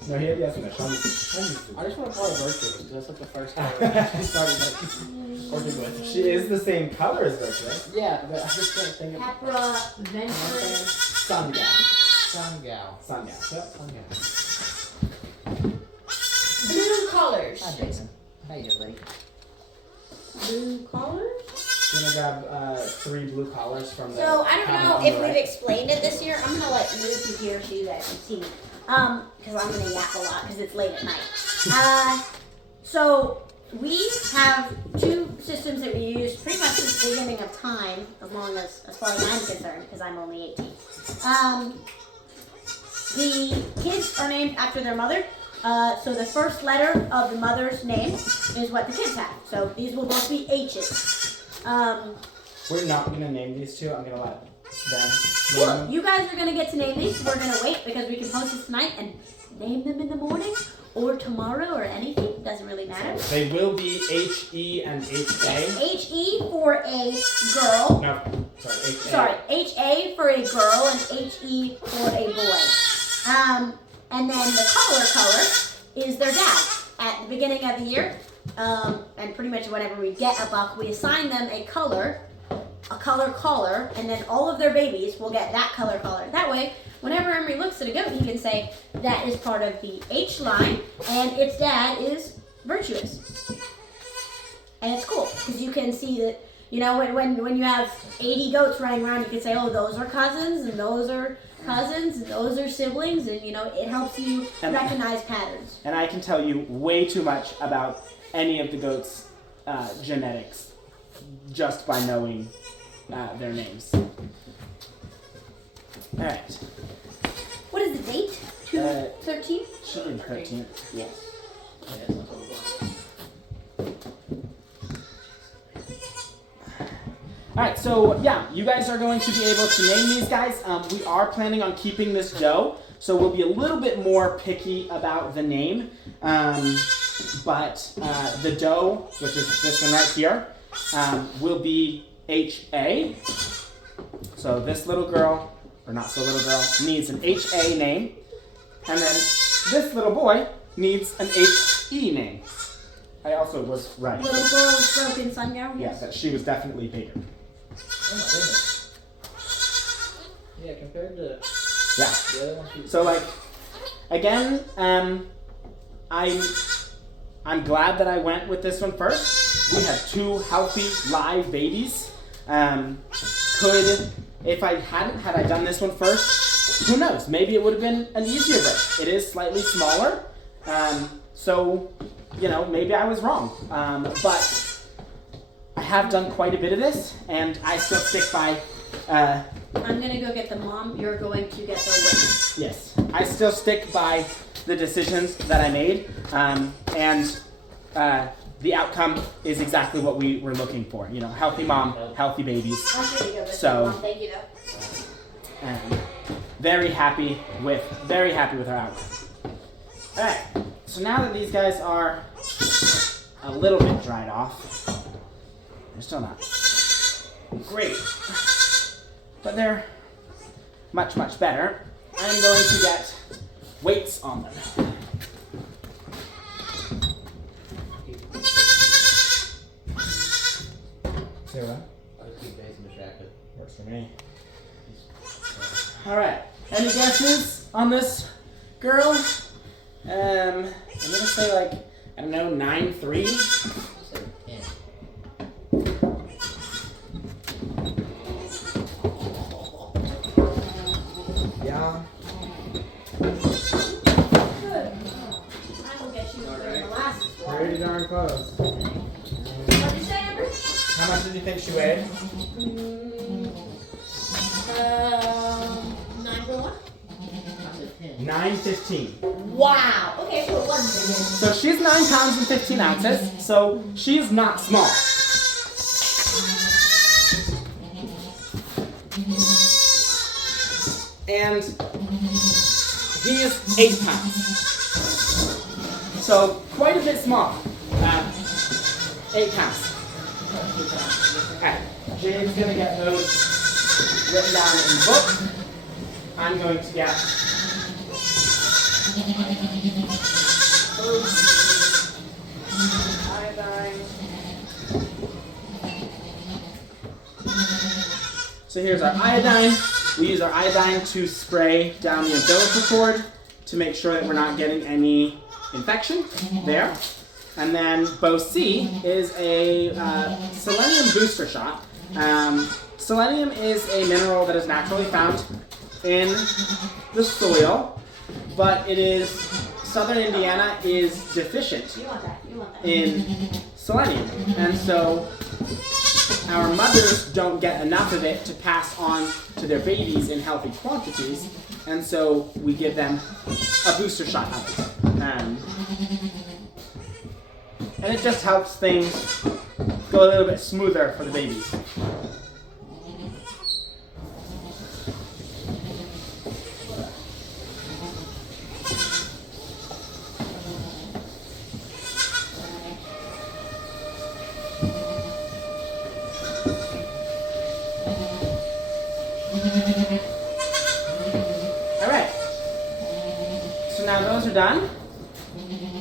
No, he had yes and no. Chamois. I just want to call her Virtuous because that's like the first time she started like working with. She is the same color as Virtuous. Yeah, but I just can't think of Hepra. Venture. Sungal. Sungal. Yep. Sungal. Blue colors. Hi, Jason. How you doing, buddy? Blue colors? You want to grab 3 blue collars from the So I don't cabinet know on if the we've right? explained it this year. I'm gonna let Lucy here so you guys can see. Because I'm gonna yap a lot because it's late at night. So we have 2 systems that we use pretty much since the beginning of time, as far as I'm concerned, because I'm only 18. The kids are named after their mother. So the first letter of the mother's name is what the kids have. So these will both be H's. We're not going to name these 2. I'm going to let them name Cool. them. You guys are going to get to name these. We're going to wait because we can post this tonight and name them in the morning or tomorrow or anything. Doesn't really matter. They will be H-E and H-A. H-E for a girl. No, sorry, H-A. Sorry, H-A for a girl and H-E for a boy. And then the color is their dad. at the beginning of the year, and pretty much whenever we get a buck, we assign them a collar collar, and then all of their babies will get that color collar. That way, whenever Emery looks at a goat, he can say that is part of the H line, and its dad is virtuous. And it's cool because you can see that, you know, when you have 80 goats running around, you can say, oh, those are cousins, and those are cousins, and those are siblings, and, you know, it helps you recognize patterns. And I can tell you way too much about any of the goats' genetics just by knowing their names. All right. What is the date? 13? Should be the 13th. Yes. Yeah, that's not what it was. Alright, so yeah, you guys are going to be able to name these guys. We are planning on keeping this doe, so we'll be a little bit more picky about the name. But the doe, which is this one right here, will be H.A. So this little girl, or not so little girl, needs an H.A. name. And then this little boy needs an H.E. name. I also was right. Little girl with broken sungown. Yeah, that she was definitely bigger. Oh my goodness. Yeah, compared to Yeah. the other ones. So like, again, I'm glad that I went with this one first. We have 2 healthy live babies. If I had done this one first, who knows? Maybe it would have been an easier birth. It is slightly smaller, so you know, maybe I was wrong. But I have done quite a bit of this, and I still stick by. I'm gonna go get the mom. You're going to get the weight. Yes, I still stick by the decisions that I made, and the outcome is exactly what we were looking for. You know, healthy mom, healthy babies. I'm gonna go get So- the mom. Thank you though. Very happy with our outcome. All right, so now that these guys are a little bit dried off, they're still not great, but they're much, much better. I'm going to get weights on them. Zero. I'll just keep Mason distracted. Works for me. All right. Any guesses on this girl? I'm gonna say like, I don't know, 9'3". So 10. Yeah. Good. I will get you the molasses water. Pretty darn close. What'd you say, Amber? How much did you think she weighed? 9 for 1. I said 10. 9:15. Wow. Okay, so it wasn't big. So she's 9 pounds and 15 ounces. So she's not small. And he is 8 pounds. So quite a bit small. 8 pounds. Alright, Jade's gonna get those written down in the book. I'm going to get iodine. So here's our iodine. We use our iodine to spray down the umbilical cord to make sure that we're not getting any infection there. And then Bo-C is a selenium booster shot. Selenium is a mineral that is naturally found in the soil, but southern Indiana is deficient You want that. You want that. in selenium. And so our mothers don't get enough of it to pass on to their babies in healthy quantities, and so we give them a booster shot of it. And it just helps things go a little bit smoother for the babies. Alright, so now those are done.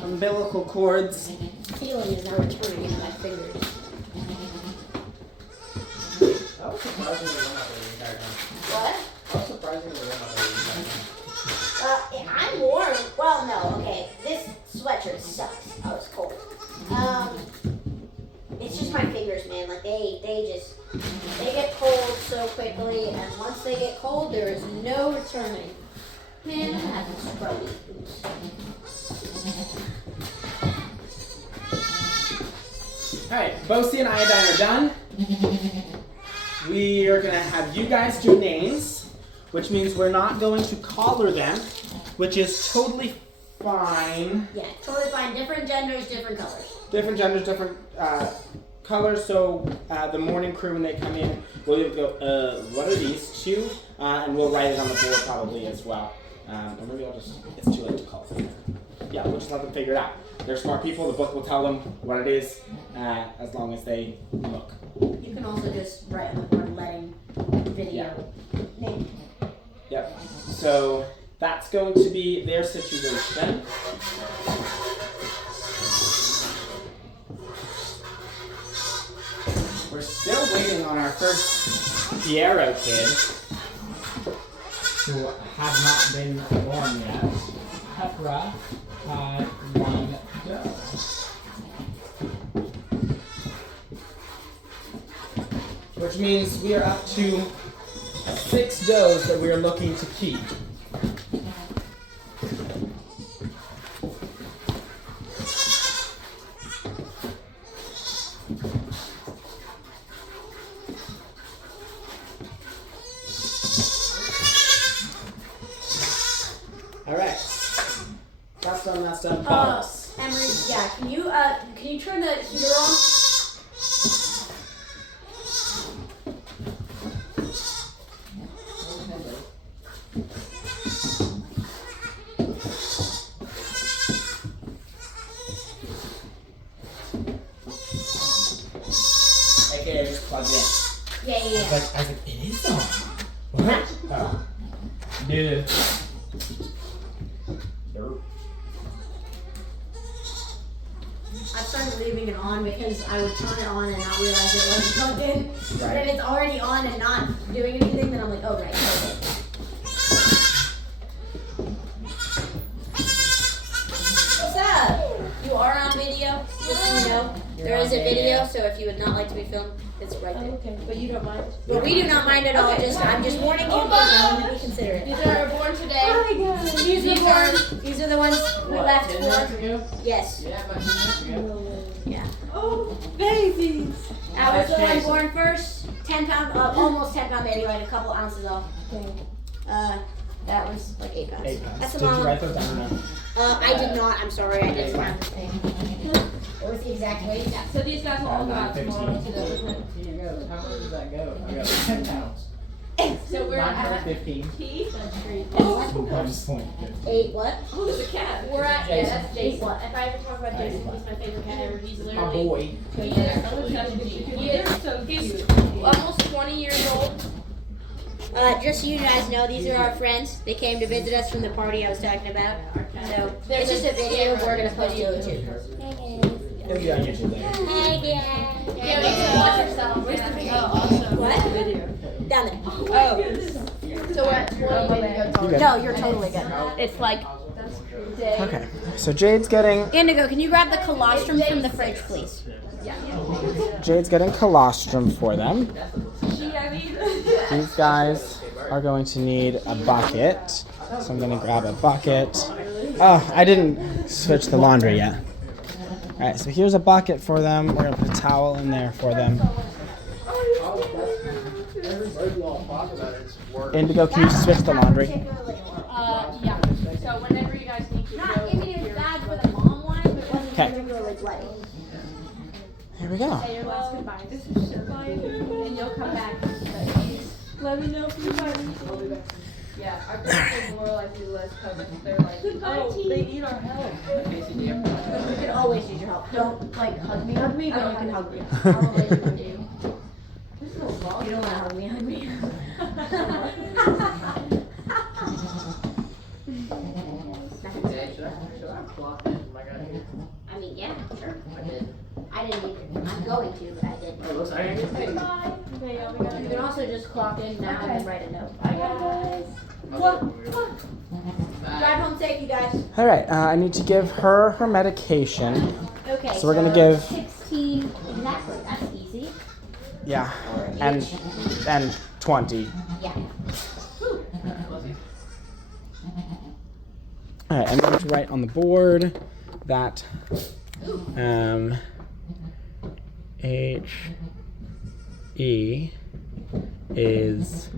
I'm umbilical cords. Feeling is now returning in my fingers. I was surprisingly warm out there the entire time. What? I was surprisingly warm out there the entire time. I'm warm. Well, no, okay. This sweatshirt sucks. Oh, it's cold. It's just my fingers, man. Like they get cold so quickly, and once they get cold, there is no returning. Man, I have to scrub these boots. Alright, Bosie and Iodine are done. We are going to have you guys do names, which means we're not going to collar them, which is totally fine. Yeah, totally fine. Different genders, different colors. Different genders, different colors, so the morning crew, when they come in, will be able to go, what are these two? And we'll write it on the board probably as well. Or maybe I'll just, it's too late to call it. Yeah, we'll just let them figure it out. They're smart people, the book will tell them what it is, as long as they look. You can also just write on the board letting video name. Yep, so that's going to be their situation. We're still waiting on our first Piero kid, who have not been born yet. Hepra had one doe. Which means we are up to 6 does that we are looking to keep. That's done. Pause. Emery, yeah, can you turn the heater on? Okay, I just plugged in. Yeah. I was like, it is on. What? Oh. Dude. I started leaving it on because I would turn it on and not realize it wasn't plugged in. Right. But if it's already on and not doing anything, then I'm like, oh, right. Okay. What's up? You are on video, just so you know. There is a video, so if you would not like to be filmed, it's right there. Okay, but you don't mind? But we do not mind at all. Okay. I'm just warning you because I want to be considerate. These are born today. Oh my God. These are the ones we left 10 for. minutes ago? Yes. Yeah, about 10 minutes ago. Yeah. Oh, babies. I was the one born first. 10 pound, almost 10 pound baby, like a couple ounces off. That was like 8 pounds. 8 pounds. That's Did a mom. you write those down or no? I did not. I'm sorry. I didn't have this thing. What was the exact weight? Yeah, so these guys will all go out tomorrow to the Here you go. How much does that go? I got 10 pounds. So we're at 915. T. I'm just playing. 8 what? Oh, there's a cat. We're at, yeah, that's Jason. If I ever talk about Jason, he's my favorite cat ever. He's My literally, boy. he is he's almost 20 years old. Just so you guys know, these are our friends. They came to visit us from the party I was talking about. So it's just a video we're gonna post to YouTube. It'll be on YouTube later. Hey, Yeah, you can watch yourself. Where's the video? Oh, awesome. What? Video. Down there. Oh. So we're at 20 minutes. No, you're totally good. It's like Okay, so Jade's getting Indigo, can you grab the colostrum from the fridge, please? colostrum for them. These guys are going to need a bucket, so I'm going to grab a bucket. Oh, I didn't switch the laundry yet. All right, so here's a bucket for them. We're going to put a towel in there for them. Indigo, can you switch the laundry? yeah. So whenever you guys need to Not go. giving you bad for the mom one, but it wasn't Okay. particularly bloody. Here we go. Say your last goodbye. This is so fine. And you'll come back. But please let me know if you find anything. Yeah, our girls are more like the less cousins. They're like, oh, they need our help. You can always use your help. Don't like hug me, but you can hug me. I'll always hug you. You don't want to hug me, hug me. Should I clock in? Am I gonna I didn't either. I'm going to, but I didn't. Oh, looks like Bye. Okay, yeah, we gotta You go. can also just clock in now and then write a note. Bye, guys. Drive home safe, you guys. All right, I need to give her her medication. Okay. So we're gonna give- 16. Exactly. That's easy. Yeah, and 20. Yeah. All right, I'm going to write on the board that HE is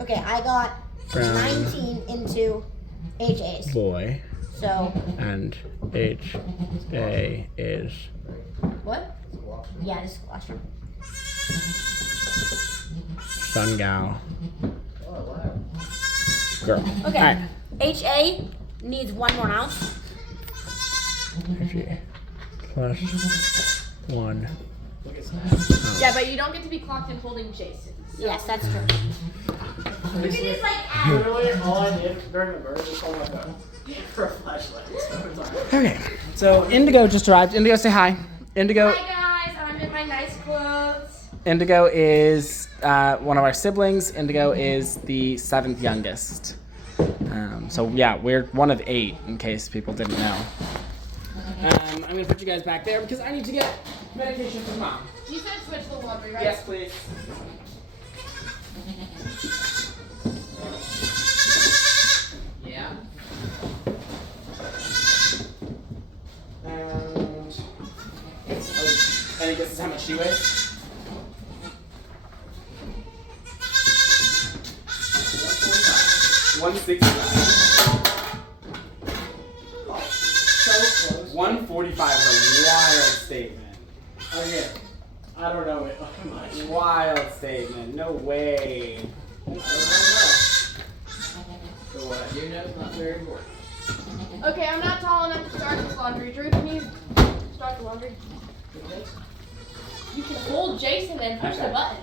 Okay, I got Brown. 19 into HAs. boy So and HA is what? Yeah, this is colostrum. sun gal girl. Okay. All right. HA needs 1 more ounce. HE plus 1. Yeah, but you don't get to be clocked in holding Jason. Yes, that's true. You can just like add. Literally, all I did during the bird was hold my phone for a flashlight. So it's like, Okay, so Indigo just arrived. Indigo, say hi. Indigo. Hi guys, I'm in my nice clothes. Indigo is one of our siblings. Indigo is the 7th youngest. So yeah, we're one of 8, in case people didn't know. I'm gonna put you guys back there because I need to get medication for Mom. You said switch the laundry, right? Yes, please. yeah. And I guess is how much she weighs. 165. So close. 145 is a wild statement. Okay. I don't know it much. Wild statement. No way. I don't know. So what I do know is not very important. Okay, I'm not tall enough to start this laundry. Drew, can you start the laundry? You can hold Jason and push the button.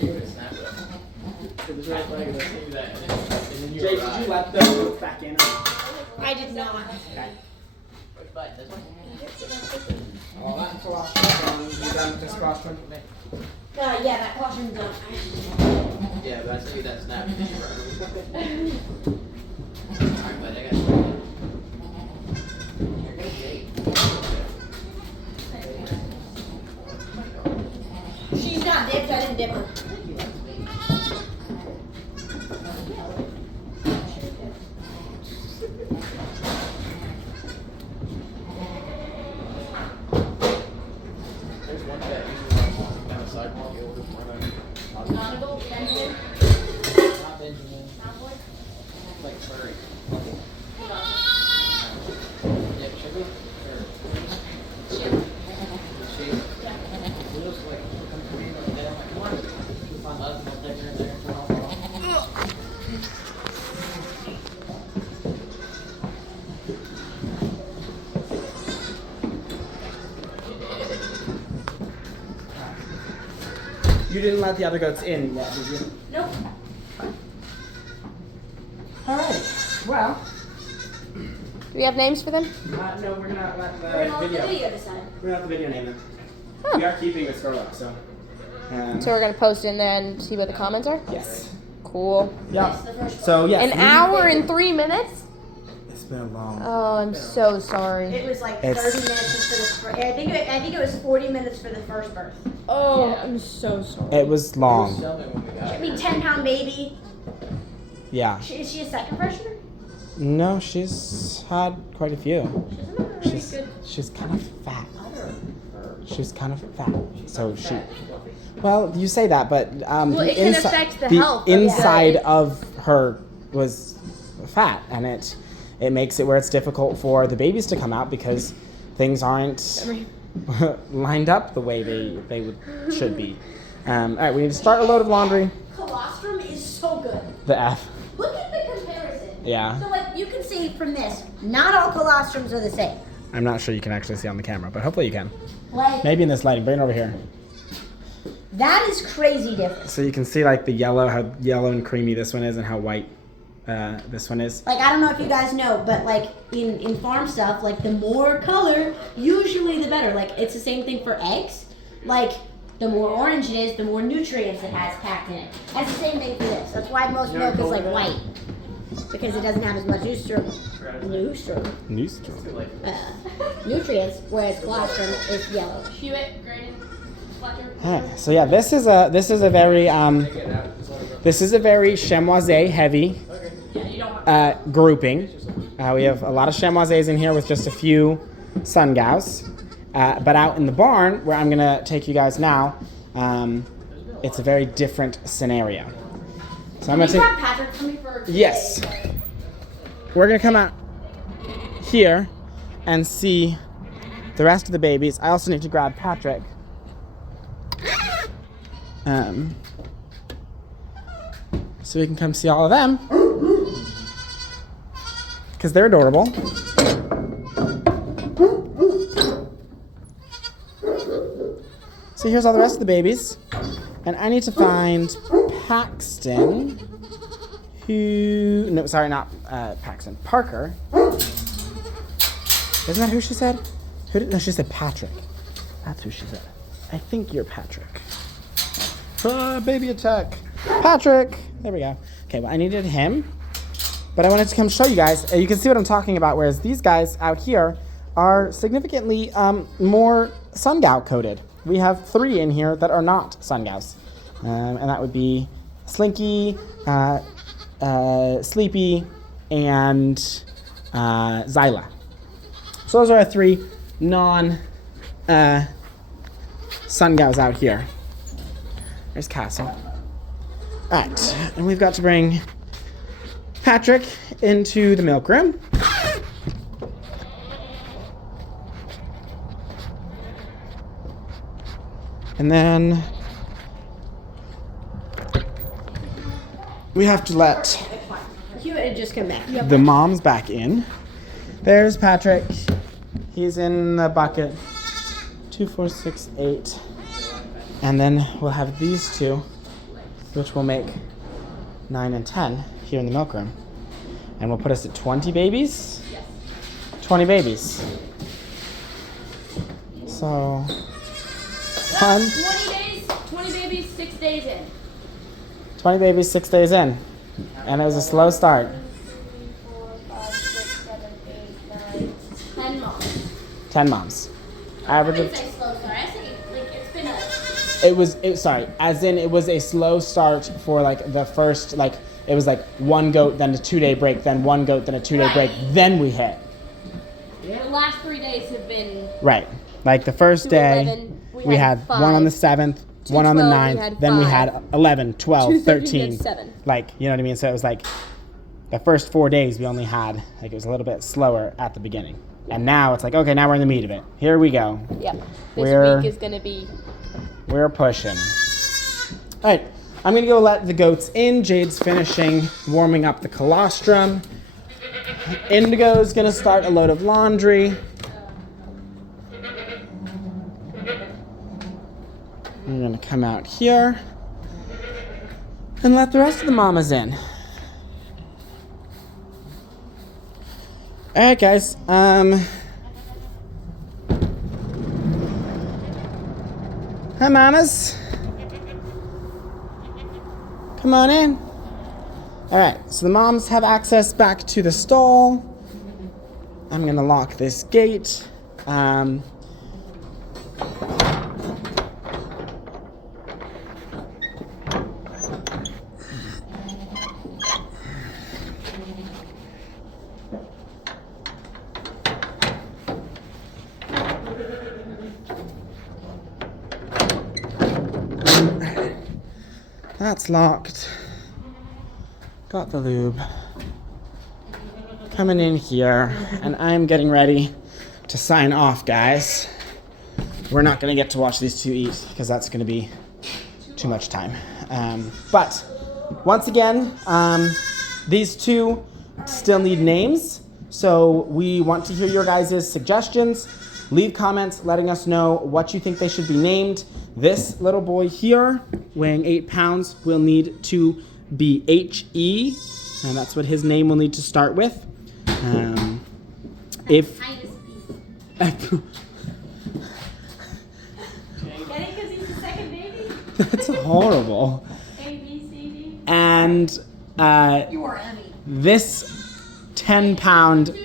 Give it a snap though. So this right leg, let's do that. And then you Jake, did arrive. you let the notes back in? I did not. Okay. Which button? This one? All that colostrum. You done with this colostrum? Yeah, that colostrum done. Yeah, but I see that snap. Alright, but I got you. Here goes Jake. She's not dipped, I didn't dip her. There's one that usually walks down the sidewalk. You'll just run over. Nautical, Benjamin, Not Benjamin. Cowboy. Like furry. Yeah, should we? Or Chip. she? He looks like she'll come to me and I'm like, come on. She'll find us and we'll take her in there and turn off. You didn't let the other goats in yet, did you? Nope. All right. Well, Do we have names for them? no, we're gonna let the We're gonna let the video. video decide. We're gonna let the video name them. Huh. We are keeping this girl up, so. So we're gonna post in there and see what the comments are? Yes. Cool. Yeah. That's the first So yes. An hour and 3 minutes? It's been a long. Oh, I'm so sorry. It was like It's- 30 minutes just for the first. I think it was 40 minutes for the first birth. Oh, Yeah. I'm so sorry. It was long. Tell me when we got I her. mean, 10-pound baby. Yeah. Is she a second freshener? No, she's had quite a few. She doesn't have a really She's good. she's kind of fat. She's kind of fat. So she. Well, you say that, but Well, the it can insi- affect the health of the- inside of her was fat, and it makes it where it's difficult for the babies to come out because things aren't lined up the way they should be. All right, we need to start a load of laundry. Colostrum is so good. The F. Look at the comparison. Yeah. So, like, you can see from this, not all colostrums are the same. I'm not sure you can actually see on the camera, but hopefully you can. Like, Maybe in this lighting. Bring it over here. that is crazy different. So you can see like the yellow, how yellow and creamy this one is, and how white This one is. Like, I don't know if you guys know, but like in farm stuff, like the more color, usually the better. Like, it's the same thing for eggs. Like, the more orange it is, the more nutrients it has packed in it. That's the same thing for this. That's why most milk is like white. Because it doesn't have as much nutrients, whereas colostrum is yellow. Hewitt, Graydon, Fletcher. So yeah, this is a very chamoisé heavy grouping. We have a lot of chamoisés in here with just a few sun-gaus. But out in the barn, where I'm gonna take you guys now, it's a very different scenario. So I'm gonna take. Patrick for me for Yes. We're gonna come out here and see the rest of the babies. I also need to grab Patrick. So we can come see all of them. Because they're adorable. So here's all the rest of the babies. And I need to find Paxton. Paxton. Parker. Isn't that who she said? No, she said Patrick. That's who she said. I think you're Patrick. Baby attack. Patrick. There we go. Okay, well, I needed him. But I wanted to come show you guys. You can see what I'm talking about, whereas these guys out here are significantly more sun-gau coated. We have 3 in here that are not sun-gaus. And that would be Slinky, Sleepy, and Zyla. So those are our 3 sun-gaus out here. There's Castle. All right, and we've got to bring Patrick into the milk room. And then we have to let Hewitt had just come back. the moms back in. There's Patrick. He's in the bucket. 2, 4, 6, 8. And then we'll have these 2, which will make 9 and 10 here in the milk room. And we'll put us at 20 babies? Yes. 20 babies. So, 20 babies, 6 days in. 20 babies, 6 days in. And it was a slow start. 4, 5, 6, 7, 8, 9, 10 moms. 10 moms. Average I of... didn't say slow start. I said like it's been a. It was a slow start for like the first, like, it was like 1 goat, then a 2-day break, then 1 goat, then a 2-day break, then we hit. The last 3 days have been. Right. Like the first day, 11, we had 1 on the 7th, 1 on the 9th, then we had 11, 12, 13. 7. Like, you know what I mean? So it was like the first 4 days we only had, like, it was a little bit slower at the beginning. And now it's like, okay, now we're in the meat of it. Here we go. Yep. This week is going to be. We're pushing. All right. I'm going to go let the goats in. Jade's finishing warming up the colostrum. Indigo's going to start a load of laundry. I'm going to come out here and let the rest of the mamas in. All right, guys. Hi, mamas. Come on in. All right, so the moms have access back to the stall. I'm going to lock this gate. That's locked. Got the lube. Coming in here, and I'm getting ready to sign off, guys. We're not gonna get to watch these 2 eat because that's gonna be too much time. But once again, these 2 still need names, so we want to hear your guys' suggestions. Leave comments letting us know what you think they should be named. This little boy here, weighing 8 pounds, will need to be H-E And that's what his name will need to start with. If Get it because he's the second baby? that's horrible. A, B, C, D. And You are heavy. this 10-pound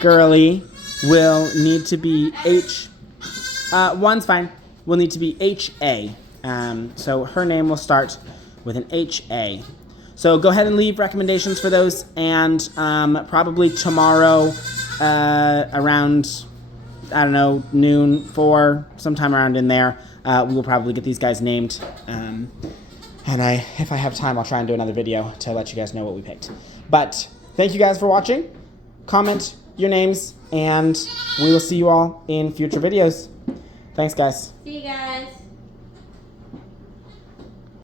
girly will need to be one's fine. Will need to be H-A. So her name will start with an H-A. So go ahead and leave recommendations for those, and probably tomorrow around, I don't know, noon, 4, sometime around in there, we will probably get these guys named. And if I have time, I'll try and do another video to let you guys know what we picked. But thank you guys for watching. Comment your names, and we will see you all in future videos. Thanks, guys. See you guys.